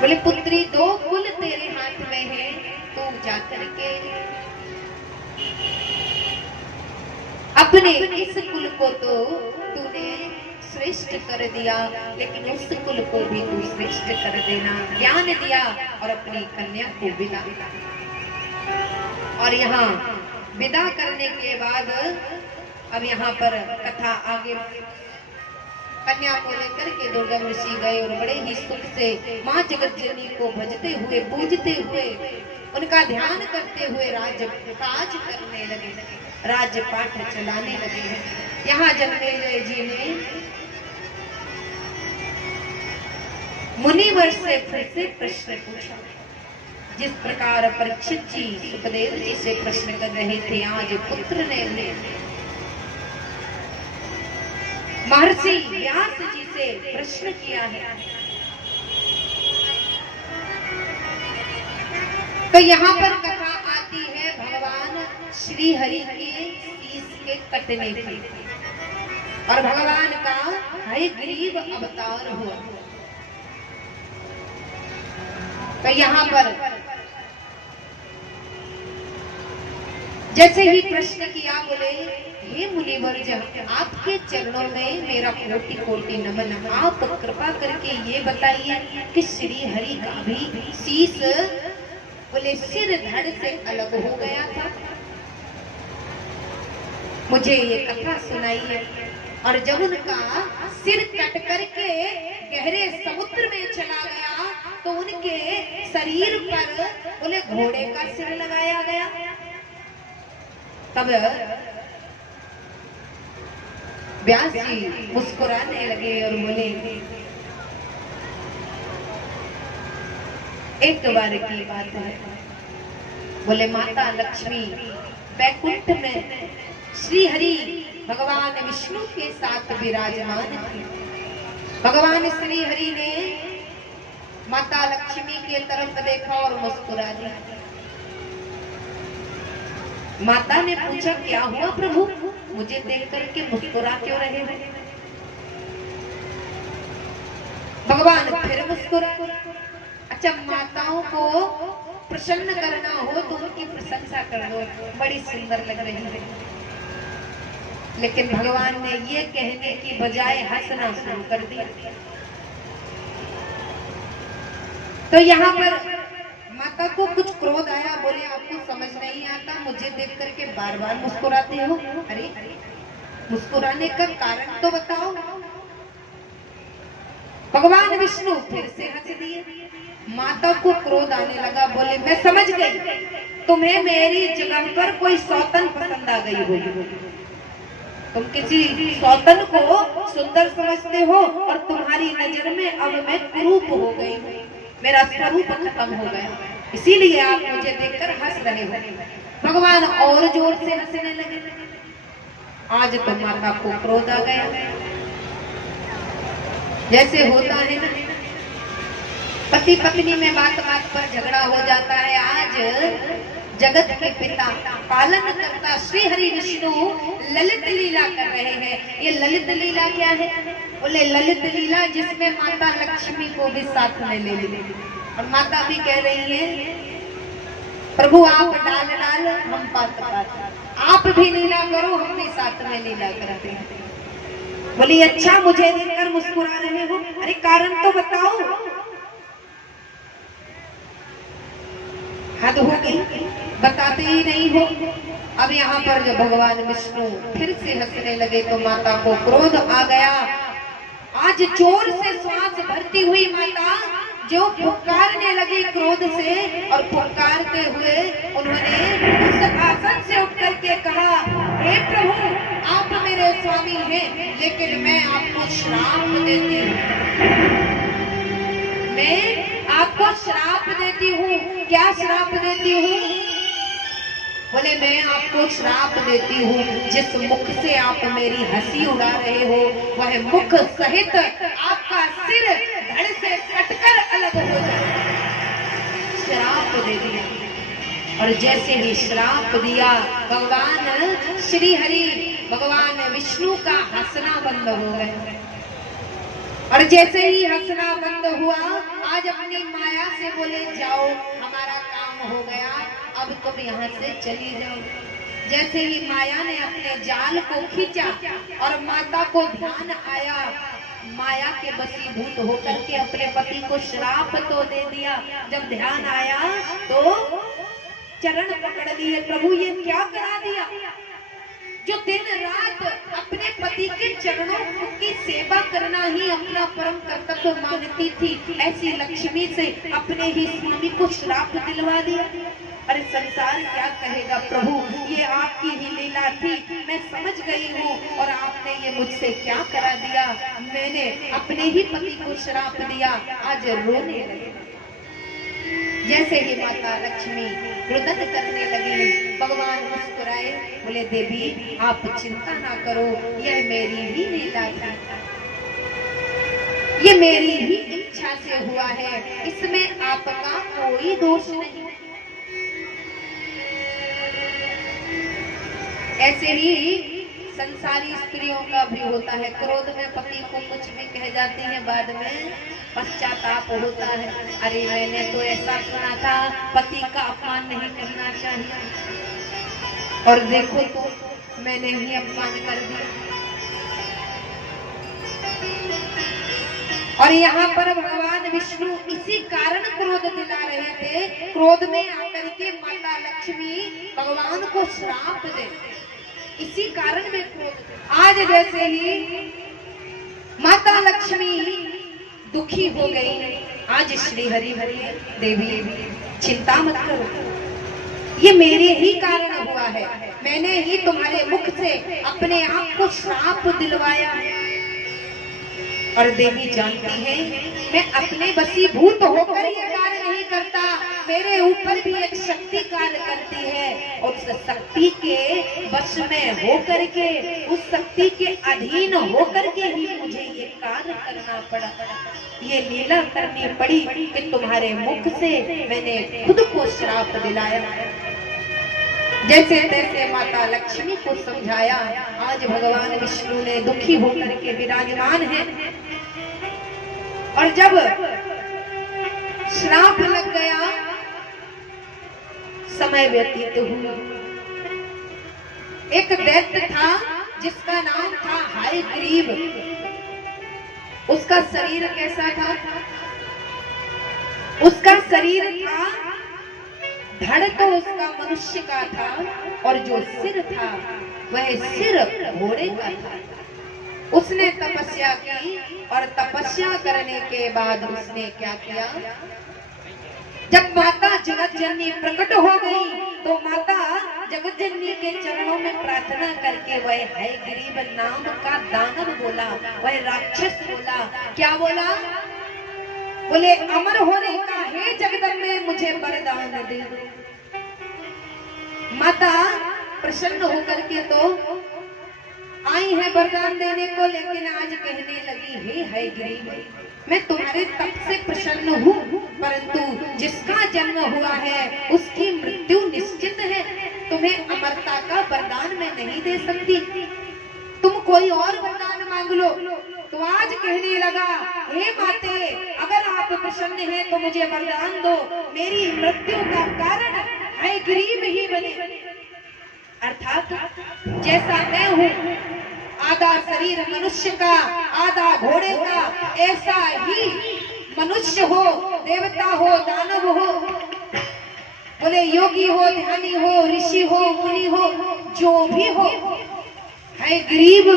बोले पुत्री 2 कुल तेरे हाथ में है, तू जाकर के अपने इस कुल को तो तूने श्रेष्ठ कर दिया, लेकिन उस कुल को भी तू श्रेष्ठ कर देना। ज्ञान दिया और अपनी कन्या को विदा। और यहाँ विदा करने के बाद अब यहाँ पर कथा आगे। कन्या को लेकर के दुर्गम ऋषि गए और बड़े ही सुख से माँ जगतजननी को भजते हुए, पूजते हुए, उनका ध्यान करते हुए राजकाज करने लगे, राजपाठ चलाने लगे। यहाँ जन्मेजय जी ने मुनिवर से फिर से प्रश्न पूछा। जिस प्रकार परीक्षित जी सुखदेव जी से प्रश्न कर रहे थे, आज पुत्र ने महर्षि व्यास जी से प्रश्न किया है। तो यहाँ पर कथा आती है भगवान श्री हरि के शीश के कटने की। और भगवान का हयग्रीव अवतार हुआ। तो यहाँ पर जैसे ही प्रश्न किया, बोले हे मुनिवर, आपके चरणों में मेरा कोटि कोटि नमन। आप कृपा करके ये बताइए कि श्री हरि का भी शीश, बोले सिर धड़ से अलग हो गया था। मुझे ये कथा सुनाइए। और जब उनका सिर कट करके गहरे समुद्र में चला गया तो उनके शरीर पर बोले घोड़े का सिर लगाया गया। तब व्यास जी मुस्कुराने लगे और बोले, एक बार की बात है। बोले माता लक्ष्मी वैकुंठ में श्री हरि भगवान विष्णु के साथ विराजमान थे। भगवान श्री हरि ने माता लक्ष्मी के तरफ देखा और मुस्कुरा दिया। माता ने पूछा, क्या हुआ प्रभु, मुझे देख करके मुस्कुरा क्यों रहे हो? भगवान फिर मुस्कुरा। अच्छा, माताओं को प्रसन्न करना हो तो उनकी प्रशंसा कर दो, बड़ी सुंदर लग रही है। लेकिन भगवान ने ये कहने की बजाय हंसना शुरू कर दिया। तो यहाँ पर माता को कुछ क्रोध आया। बोले आपको समझ नहीं आता, मुझे देख करके बार बार मुस्कुराते हो। अरे मुस्कुराने का कारण तो बताओ। भगवान विष्णु फिर से हंस दिए। माता को क्रोध आने लगा। बोले मैं समझ गई, तुम्हें मेरी जगह पर कोई सौतन पसंद आ गई होगी। तुम किसी सौतन को सुंदर समझते हो और तुम्हारी नजर में अब मैं कुरूप हो गई हूँ, मेरा स्वरूप खत्म हो गया, इसीलिए आप मुझे देखकर हंस रहे हो। भगवान और जोर से हंसने लगे। आज तो माता को क्रोध आ गया। जैसे होता है ना, पति पत्नी में बात बात पर झगड़ा हो जाता है। आज जगत के पिता पालन करता श्री हरि विष्णु ललित लीला कर रहे हैं। ये ललित लीला क्या है? बोले ललित लीला जिसमें माता लक्ष्मी को भी साथ में ले ली। और माता भी कह रही है, प्रभु आप डाल डाल हम पात पात, आप भी लीला करो, हम भी साथ में लीला करते हैं। बोली अच्छा, मुझे देखकर मुस्कुरा रहे हो, अरे कारण तो बताओ। हद हो गई, बताते ही नहीं हो। अब यहाँ पर जब भगवान विष्णु फिर से हंसने लगे तो माता को क्रोध आ गया। आज जोर से श्वास भरती हुई माता जो पुकारने लगी क्रोध से, और पुकारते हुए उन्होंने उस आसन से उठ करके कहा, हे प्रभु आप मेरे स्वामी हैं, लेकिन मैं आपको श्राप देती हूँ। मैं आपको श्राप देती हूँ। क्या श्राप देती हूँ? बोले मैं आपको श्राप देती हूँ, जिस मुख से आप मेरी हंसी उड़ा रहे हो वह मुख सहित आपका सिर धड़ से कटकर अलग हो जाए। श्राप दे दिया। और जैसे ही श्राप दिया, भगवान श्री हरि भगवान विष्णु का हंसना बंद हो गया। और जैसे ही हंसना बंद हुआ, आज अपनी माया से बोले जाओ हमारा काम हो गया, अब तुम यहाँ से चली जाओ। जैसे ही माया ने अपने जाल को खींचा और माता को ध्यान आया, माया के वशीभूत होकर के अपने पति को श्राप तो दे दिया। जब ध्यान आया तो चरण पकड़ लिए, प्रभु ये क्या करा दिया? जो दिन रात अपने पति के चरणों की सेवा करना ही अपना परम कर्तव्य मानती थी, ऐसी लक्ष्मी से अपने ही स्वामी को श्राप दिलवा दिया। अरे संसार क्या कहेगा प्रभु, ये आपकी ही लीला थी, मैं समझ गई हूँ, और आपने ये मुझसे क्या करा दिया? मैंने अपने ही पति को श्राप दिया, आज रोने लगे। जैसे ही माता लक्ष्मी रुदन करने लगी, भगवान मुस्कुराए, बोले देवी आप चिंता ना करो, यह मेरी ही लीला थी, ये मेरी ही इच्छा से हुआ है, इसमें आपका कोई दोष नहीं। ऐसे ही संसारी स्त्रियों का भी होता है, क्रोध में पति को कुछ भी कह जाती है, बाद में पश्चाताप होता है, अरे मैंने तो ऐसा सुना था पति का अपमान नहीं करना चाहिए, और देखो तो मैंने ही अपमान कर दिया। और यहाँ पर भगवान विष्णु इसी कारण क्रोध दिला रहे थे, क्रोध में आकर के माता लक्ष्मी भगवान को श्राप दे, इसी कारण में क्रोध। आज जैसे ही माता लक्ष्मी दुखी हो गई, आज श्री हरि हरि देवी चिंता मत करो, ये मेरे ही कारण हुआ है, मैंने ही तुम्हारे मुख से अपने आप को श्राप दिलवाया है। और देवी जानती है मैं अपने वशीभूत होकर ये कार्य नहीं करता, मेरे ऊपर भी एक शक्ति कार्य करती है, और उस शक्ति के वश में होकर के, उस शक्ति के अधीन होकर के ही मुझे ये कार्य करना पड़ा, ये लीला करनी पड़ी कि तुम्हारे मुख से मैंने खुद को श्राप दिलाया। जैसे तैसे माता लक्ष्मी को समझाया, आज भगवान विष्णु ने दुखी होकर के विराजमान है, और जब श्राप लग गया, समय व्यतीत हुआ। एक दैत्य था जिसका नाम था हयग्रीव, उसका शरीर कैसा था? उसका शरीर था, धड़ तो उसका मनुष्य का था, और जो सिर था वह सिर घोड़े का था। उसने तपस्या की, और तपस्या करने के बाद उसने क्या किया, जब माता जगत जननी प्रकट हो गई तो माता जगत जननी के चरणों में प्रार्थना करके वह हयग्रीव नाम का दानव बोला, वह राक्षस बोला। क्या बोला? बोले अमर होने का हे जगदम्बे मुझे वरदान दे। माता प्रसन्न होकर के तो आई है वरदान देने को, लेकिन आज कहने लगी हे हयग्रीव मैं तुम्हारे तप से प्रसन्न हूँ, परंतु जिसका जन्म हुआ है उसकी मृत्यु निश्चित है, तुम्हें अमरता का वरदान मैं नहीं दे सकती, तुम कोई और वरदान मांग लो। तो आज कहने लगा हे माते अगर आप प्रसन्न हैं तो मुझे वरदान दो, मेरी मृत्यु का कारण हयग्रीव ही बने, अर्थात जैसा मैं हूँ आधा शरीर मनुष्य का आधा घोड़े का, ऐसा ही मनुष्य हो, देवता हो, दानव हो, बोले योगी हो, ध्यानी हो, ऋषि हो, मुनि हो, जो भी हो, हयग्रीव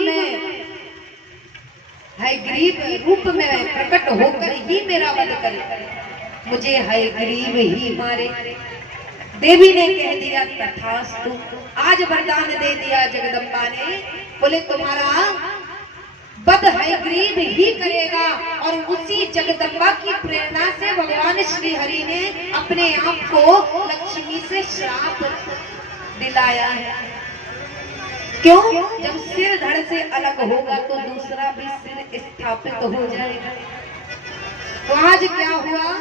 रूप में प्रकट होकर ही मेरा वध करे, मुझे हयग्रीव ही मारे। देवी ने कह दिया तथास्तु, आज वरदान दे दिया जगदम्बा ने, बोले तुम्हारा वध हयग्रीव ही करेगा। और उसी जगदम्बा की प्रेरणा से भगवान श्री हरि ने अपने आप को लक्ष्मी से श्राप दिलाया है। क्यों? जब सिर धड़ से अलग होगा तो दूसरा भी सिर स्थापित हो जाएगा। तो आज क्या हुआ?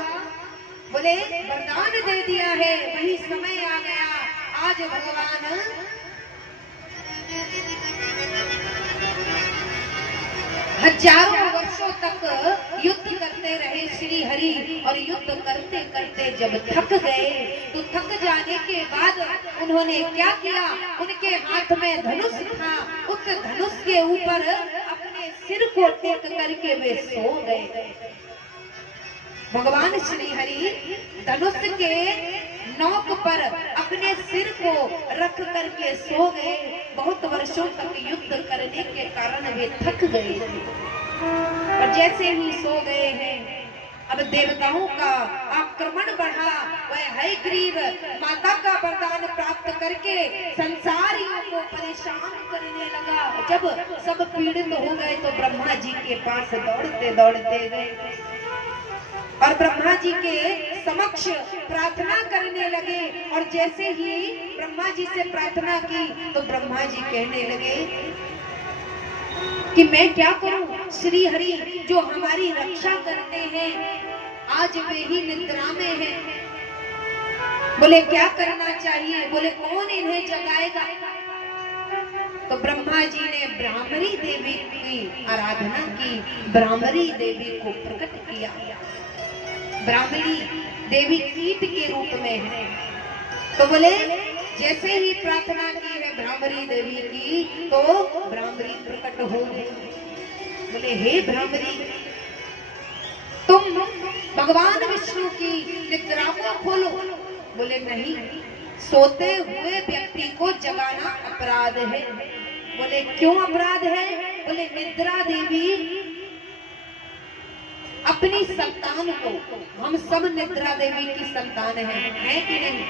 बोले वरदान दे दिया है, वही समय आ गया। आज भगवान हजारों वर्षों तक युद्ध करते रहे श्री हरि, और युद्ध करते करते जब थक गए तो थक जाने के बाद उन्होंने क्या किया, उनके हाथ में धनुष था, उस धनुष के ऊपर अपने सिर को टेक करके वे सो गए। भगवान श्री हरि धनुष के नोक पर अपने सिर को रख करके सो गए। बहुत वर्षों तक युद्ध करने के कारण वे थक गए, और जैसे ही सो गए हैं अब देवताओं का आक्रमण बढ़ा। वह हयग्रीव माता का वरदान प्राप्त करके संसारियों को परेशान करने लगा। जब सब पीड़ित हो गए तो ब्रह्मा जी के पास दौड़ते दौड़ते गए और ब्रह्मा जी के समक्ष प्रार्थना करने लगे। और जैसे ही ब्रह्मा जी से प्रार्थना की तो ब्रह्मा जी कहने लगे कि मैं क्या करूं, श्री हरि जो हमारी रक्षा करते हैं आज वे ही निद्रा में हैं। बोले क्या करना चाहिए? बोले कौन इन्हें जगाएगा? तो ब्रह्मा जी ने ब्राह्मणी देवी की आराधना की, ब्राह्मणी देवी को प्रकट किया। ब्राह्मणी देवी कीट के रूप में है, तो बोले जैसे ही प्रार्थना की है ब्राह्मणी देवी की, तो ब्राह्मणी प्रकट हो गई। बोले हे ब्राह्मणी, तुम भगवान विष्णु की निद्रा को खोलो। बोले नहीं, सोते हुए व्यक्ति को जगाना अपराध है। बोले क्यों अपराध है? बोले निद्रा देवी अपनी संतान को, हम सब निद्रा देवी की संतान है कि नहीं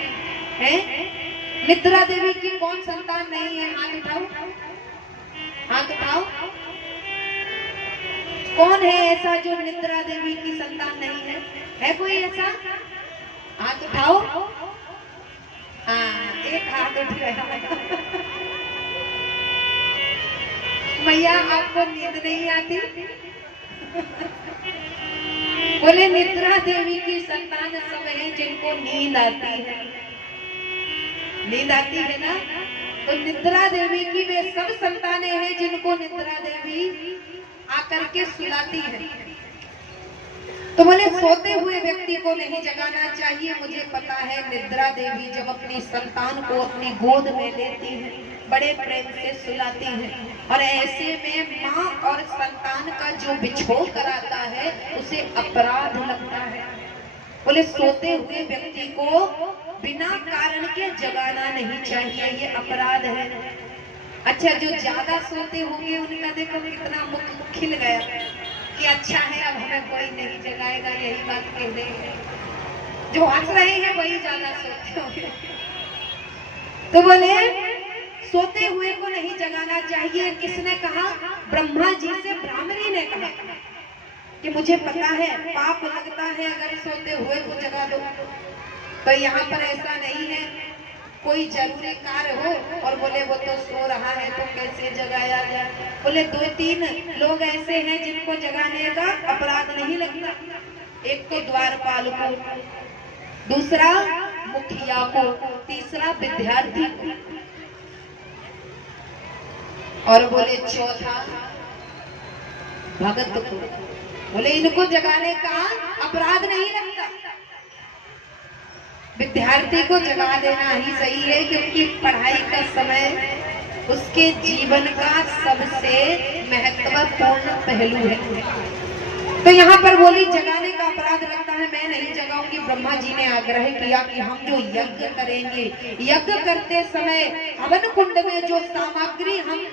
है? निद्रा देवी की कौन संतान नहीं है? हाथ उठाओ, हाथ उठाओ। कौन है ऐसा जो निद्रा देवी की संतान नहीं है? है कोई ऐसा? हाथ उठाओ। हाँ, एक हाथ उठ गया। मैया आपको नींद नहीं आती? बोले निद्रा देवी की संतान सब है जिनको नींद आती है। नींद आती है ना? तो निद्रा देवी की वे सब संतानें हैं जिनको निद्रा देवी आकर के सुलाती है। तो बोले सोते हुए व्यक्ति को नहीं जगाना चाहिए। मुझे पता है निद्रा देवी जब अपनी संतान को अपनी गोद में लेती है, बड़े प्रेम से सुलाती है, और ऐसे में माँ और संतान का जो बिछोह कराता है उसे अपराध लगता है। बोले सोते हुए व्यक्ति को बिना कारण के जगाना नहीं चाहिए, ये अपराध है। अच्छा, जो ज्यादा सोते होंगे उनका देखो कितना मुख खिल गया कि अच्छा है अब हमें कोई नहीं जगाएगा, यही बात कह देंगे। जो हंस रहे हैं वही ज्यादा सोते होंगे। तो बोले सोते हुए को नहीं जगाना चाहिए। किसने कहा? ब्रह्मा जी से ब्राह्मणी ने कहा कि मुझे पता है पाप लगता है अगर सोते हुए को जगा दो। तो यहाँ पर ऐसा नहीं है, कोई जरूरी कार्य हो और बोले वो तो सो रहा है तो कैसे जगाया जाए। बोले 2-3 लोग ऐसे हैं जिनको जगाने का अपराध नहीं लगता। एक तो द्वारपाल को, दूसरा मुखिया को, तीसरा विद्यार्थी को, और बोले चौथा भगत को। बोले इनको जगाने का अपराध नहीं लगता। विद्यार्थी को जगा देना ही सही है क्योंकि पढ़ाई का समय उसके जीवन का सबसे महत्वपूर्ण पहलू है। तो यहाँ पर बोली जगाने का अपराध लगता है, मैं नहीं जगाऊंगी। ब्रह्मा जी ने आग्रह किया कि हम जो यज्ञ करेंगे, यज्ञ करते समय हवन कुंड में जो सामग्री हम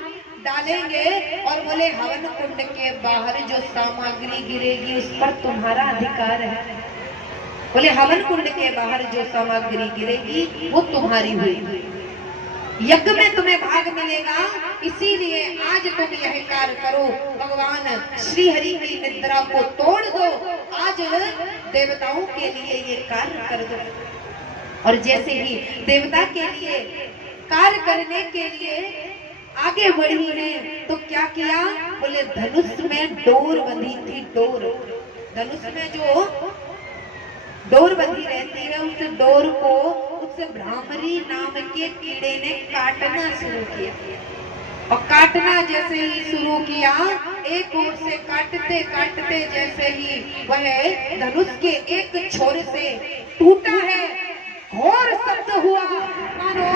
डालेंगे, और बोले हवन कुंड के बाहर जो सामग्री गिरेगी उस पर तुम्हारा अधिकार है। बोले हवन कुंड के बाहर जो सामग्री गिरेगी वो तुम्हारी हुई, यज्ञ में तुम्हें भाग मिलेगा। इसीलिए आज तुम यह कार्य करो, भगवान श्री हरि की निद्रा को तोड़ दो, आज देवताओं के लिए ये कार्य कर दो। और जैसे ही देवता के लिए कार्य करने के लिए आगे बढ़ी है तो क्या किया? बोले धनुष में डोर बंधी थी। डोर, धनुष में जो डोर बंधी रहती है उस डोर को उस ब्राह्मणी नाम के कीड़े ने काटना शुरू किया। और काटना जैसे ही शुरू किया, एक ओर से काटते काटते जैसे ही वह धनुष के एक छोर से टूटा है, घोर शब्द हुआ, मानो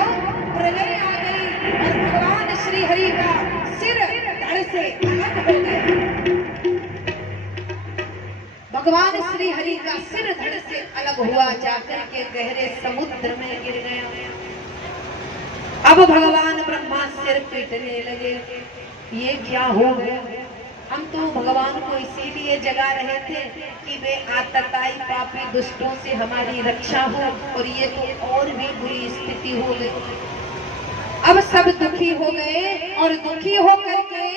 प्रलय आ गई और भगवान श्री हरि का सिर धड़ से अलग हो गया। भगवान श्री हरि का सिर धड़ से अलग हुआ, जाकर के गहरे समुद्र में गिर गया। अब भगवान ब्रह्मा सिर पीटने लगे, ये क्या हो गया? हम तो भगवान को इसीलिए जगा रहे थे कि वे आतताई पापी दुष्टों से हमारी रक्षा हो, और ये तो और भी बुरी स्थिति हो गई। अब सब दुखी हो गए और दुखी होकर के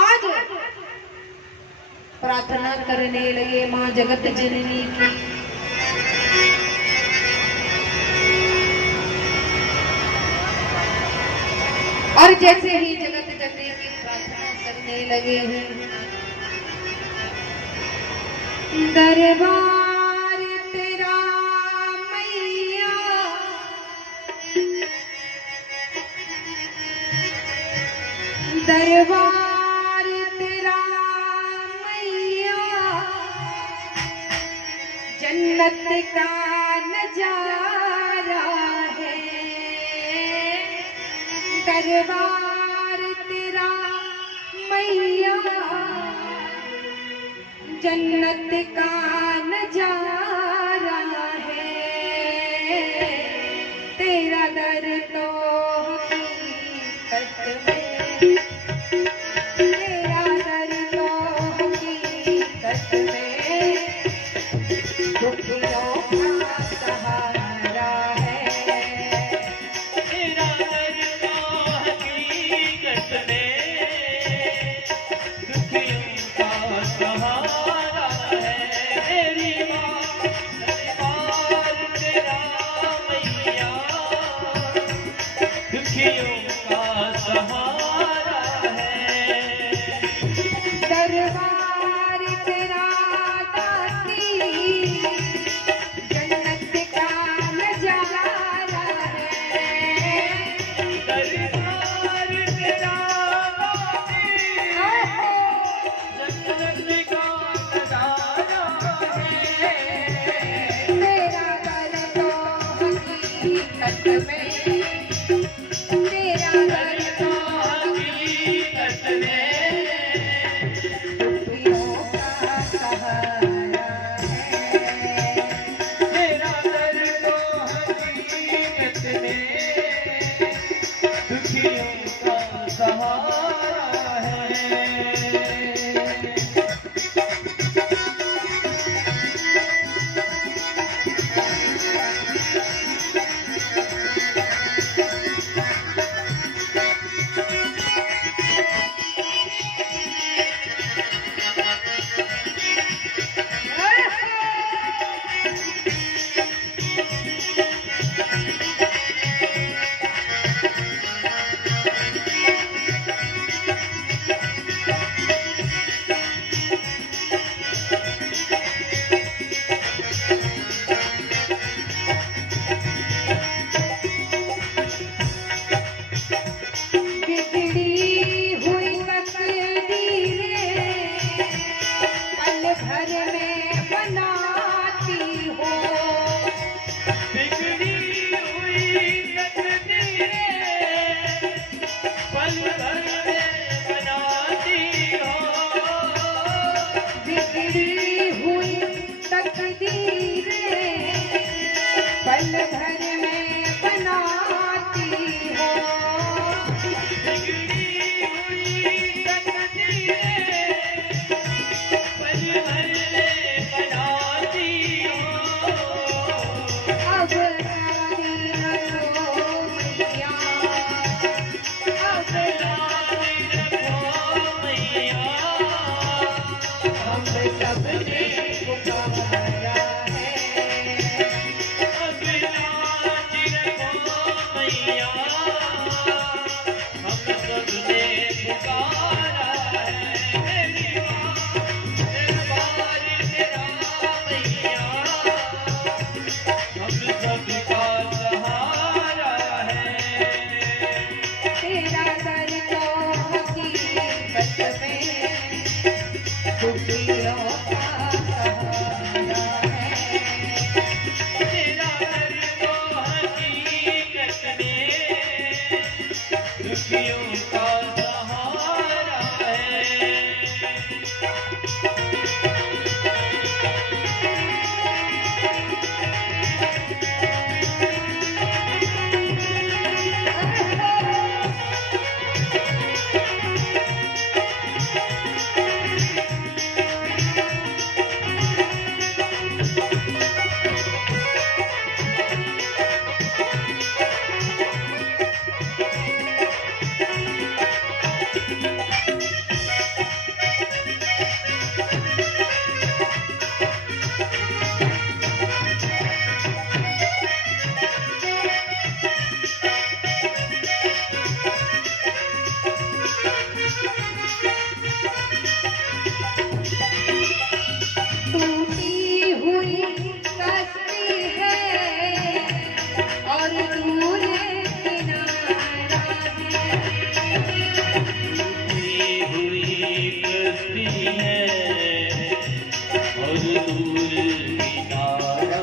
आज प्रार्थना करने लगे माँ जगत जननी की। और जैसे ही जगत जननी की प्रार्थना करने लगे हैं, दरबार तेरा मैया जन्नत का नजारा है, दरबार तेरा मैया। जन्नत का नजारा है, तेरा दर तो हकीकत में, तेरा दर तो हकीकत में दुखियों का सहारा है। तेरा दर तो हकीकत में दुखियों का सहारा है। तेरी माँ दरबार तेरा मैया, दुखियों का सहारा है। दरबार तेरा दाती, जन्नत का नजारा है। दरबार तेरा दाती, जन्नत का नजारा है। तेरा दर तो हकीकत में, तेरा दर तो हकीकत में दुखियों का सहारा है। तेरा दर तो हकीकत में दुखियों का सहारा है। बिगड़ी हुई तकदीरें पल भर में बनाती हो। बिगड़ी हुई तकदीरें पल भर में बनाती हो। बिगड़ी हुई तकदीरें पल भर में बनाती हो। बिगड़ी हुई तकदीरें पल भर में बनाती हो। अब रानी रखो मैया, अब लाज रखो मैया, हम सबने पुकारा है। अब लाज रखो मैया, हम सबने पुकारा है। मेरी माँ दरबार तेरा मैया, हम सबका सहारा है। तेरा दर तो हकीकत में दुखियों का सहारा है। तेरा दर तो हकीकत में दुखियों का सहारा है। टूटी हुई कश्ती है और दूर किनारा है। टूटी हुई कश्ती है और दूर किनारा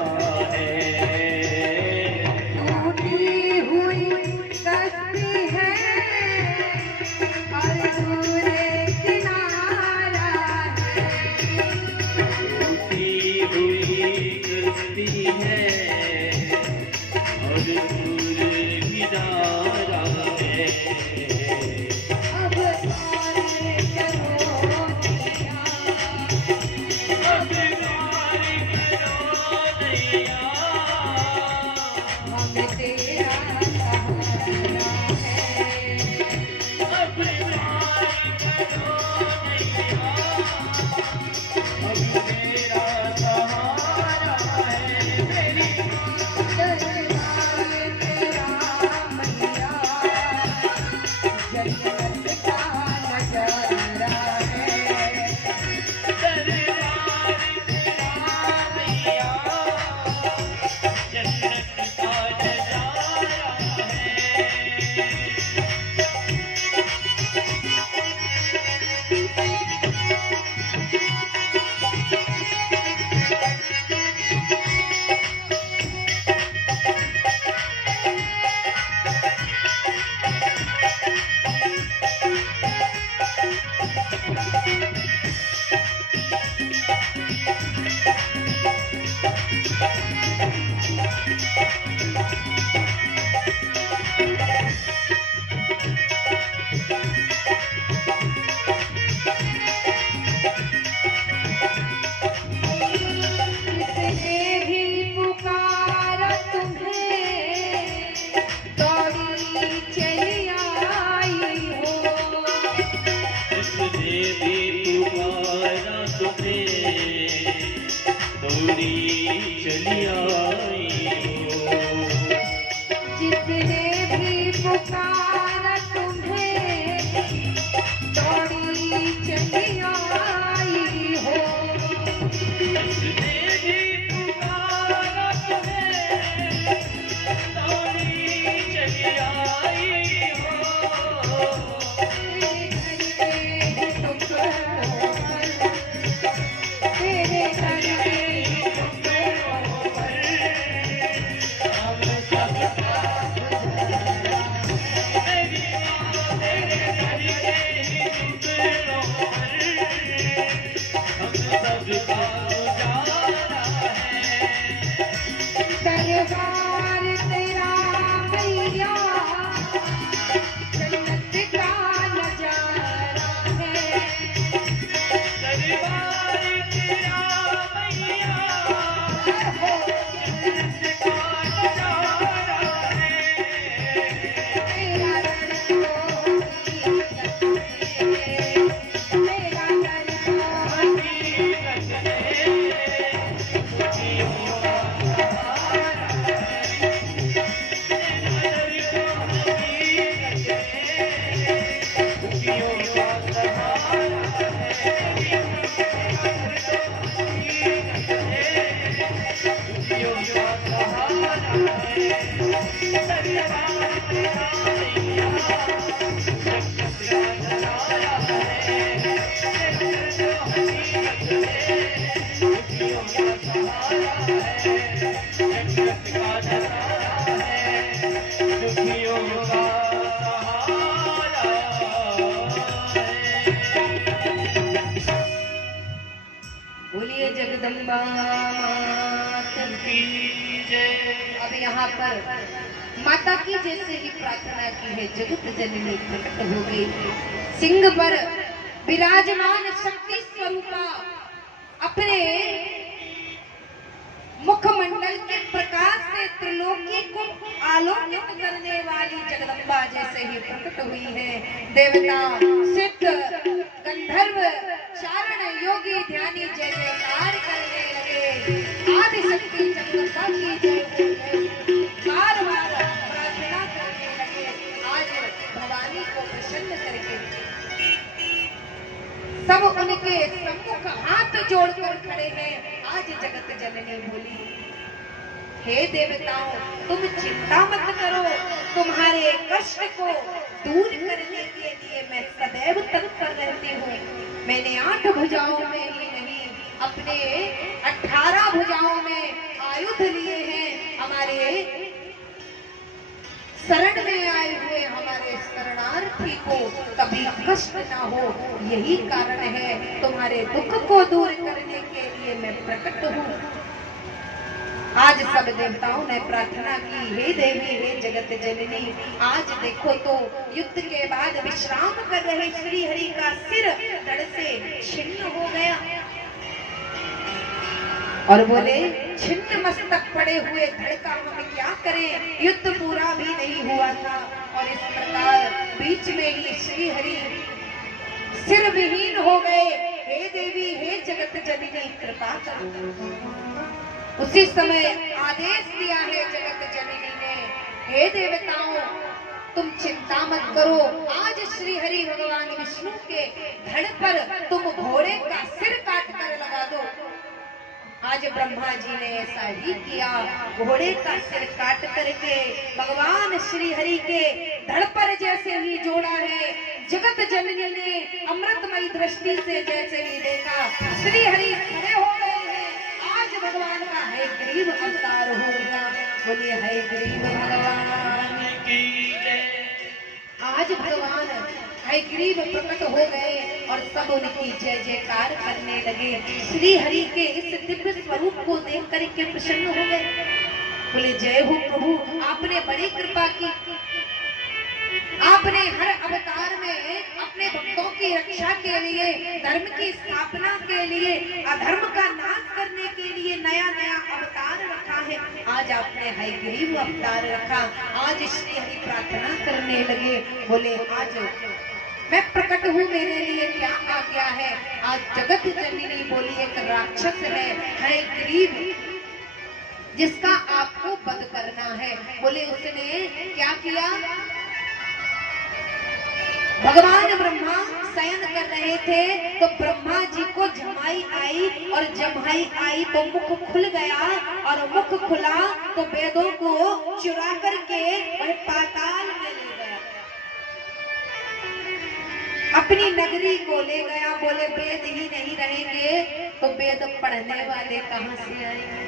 चली आई हो। जिसने भी पुकारा तुम्हें दौड़ी चली आई हो। जिसने भी पुकारा तुम्हें दौड़ी चली आई हो। तेरे घर के दरबार तेरा मैया जन्नत का नजारा है। दरबार तेरा मैया जन्नत का नजारा है। तेरा घर तो तेरा घर तो बोलिए जगदम्बा माता की। अब यहाँ पर माता की जैसे ही प्रार्थना की है, जगत जननी प्रकट हो गई। सिंह पर विराजमान शक्ति स्वरूपा अपने मुखमंडल के प्रकाश से त्रिलोकी को आलोकित करने वाली जगदम्बा जैसे ही प्रकट हुई है। देवता सिद्ध गंधर्व चारण योगी ध्यानी जय जयकार करने लगे। आदि शक्ति जगदम्बा की जय बार बार प्रार्थना करने लगे। आज भवानी को प्रसन्न करके सब उनके सम्मुख हाथ जोड़कर खड़े हैं। आज जगत जननी बोली, हे देवताओं, तुम चिंता मत करो, तुम्हारे कष्ट को दूर करने के लिए मैं सदैव तत्पर रहती हूँ। मैंने 8 भुजाओं में ही नहीं, अपने 18 भुजाओं में आयुध लिए हैं। हमारे शरण में आए हुए हमारे शरणार्थी को कभी कष्ट ना हो, यही कारण है। तुम्हारे दुख को दूर करने के लिए मैं प्रकट हूँ। आज सब देवताओं ने प्रार्थना की, हे देवी, हे जगत जननी, आज देखो तो युद्ध के बाद विश्राम कर रहे श्री हरि का सिर धड़ से छिन्न हो गया। और बोले छिन्न मस्तक पड़े हुए धड़ का हम क्या करें, युद्ध पूरा भी नहीं हुआ था। और इस प्रकार बीच में ही श्री हरि सिर विहीन हो गए। हे देवी, हे जगत जननी, कृपा करो। उसी समय आदेश दिया है जगत जननी ने, हे देवताओं तुम चिंता मत करो, आज श्री हरि भगवान विष्णु के धड़ पर तुम घोड़े का सिर काट कर लगा दो। आज ब्रह्मा जी ने ऐसा ही किया, घोड़े का सिर काट करके भगवान श्री हरि के धड़ पर जैसे ही जोड़ा है, जगत जननी ने अमृतमयी दृष्टि से जैसे ही देखा, श्री हरि खड़े हो गए हैं। आज भगवान का हयग्रीव अवतार हो गया। बोलिए हयग्रीव भगवान की जय। आज भगवान हयग्रीव प्रकट हो गए और सब उनकी जय जयकार करने लगे। श्री हरि के इस दिव्य स्वरूप को देख करके प्रसन्न हो गए। बोले जय हो प्रभु, आपने बड़ी कृपा की। आपने हर अवतार में अपने भक्तों की रक्षा के लिए, धर्म की स्थापना के लिए, अधर्म का नाश करने के लिए नया नया अवतार रखा है। आज आपने हयग्रीव अवतार रखा। आज श्री हरि प्रार्थना करने लगे। बोले आज मैं प्रकट हूँ, मेरे लिए क्या आज्ञा है। आज जगत जननी बोली एक राक्षस है हयग्रीव, जिसका आपको वध करना है। बोले उसने क्या किया। भगवान ब्रह्मा शयन कर रहे थे तो ब्रह्मा जी को जमाई आई, और जमाई आई तो मुख खुल गया, और मुख खुला तो वेदों को चुरा करके वह पाताल में ले गया, अपनी नगरी को ले गया। बोले वेद ही नहीं रहेंगे तो वेद पढ़ने वाले कहाँ से आएंगे।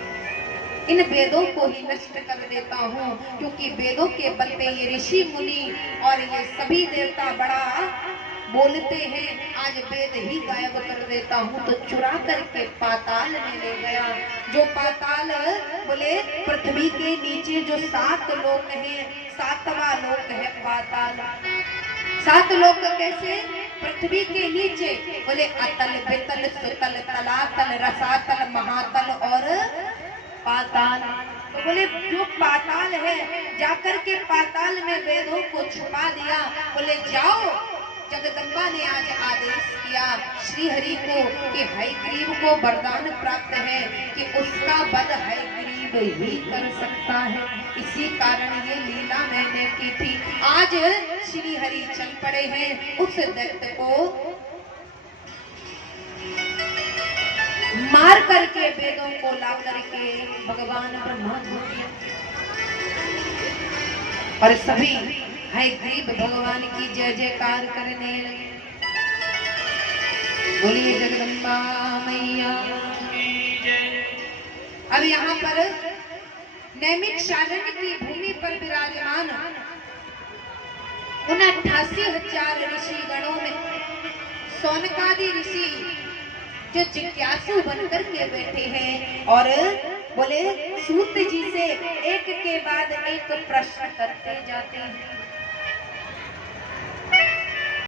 इन वेदों को ही नष्ट कर देता हूँ, क्योंकि वेदों के बल पे ये ऋषि मुनि और ये सभी देवता बड़ा बोलते हैं। आज वेद ही गायब कर देता हूँ। तो चुरा करके पाताल में ले गया। जो पाताल बोले पृथ्वी के नीचे जो 7 लोक हैं, 7वां लोक है पाताल। 7 लोक कैसे। पृथ्वी के नीचे बोले अतल, वितल, सुतल, तलातल, रसातल, महातल और पाताल। तो बोले जो पाताल है, जाकर के पाताल में वेदों को छुपा दिया। बोले जाओ, जगदम्बा ने आज आदेश किया श्री हरि को कि हयग्रीव को वरदान प्राप्त है कि उसका वध हयग्रीव ही कर सकता है। इसी कारण ये लीला मैंने की थी। आज श्री हरि चल पड़े हैं उस दैत्य को मार करके, वेदों को ला करके भगवान ब्रह्मा जी और सभी हयग्रीव भगवान की जय जयकार करने लगे। बोलिए जगदम्बा मैया की जय। अब यहाँ पर नैमिषारण्य की भूमि पर विराजमान उन 88,000 ऋषि गणों में सौनकादि ऋषि जो जिज्ञासु बनकर के बैठे हैं और बोले सूत जी से एक के बाद एक प्रश्न करते जाते हैं।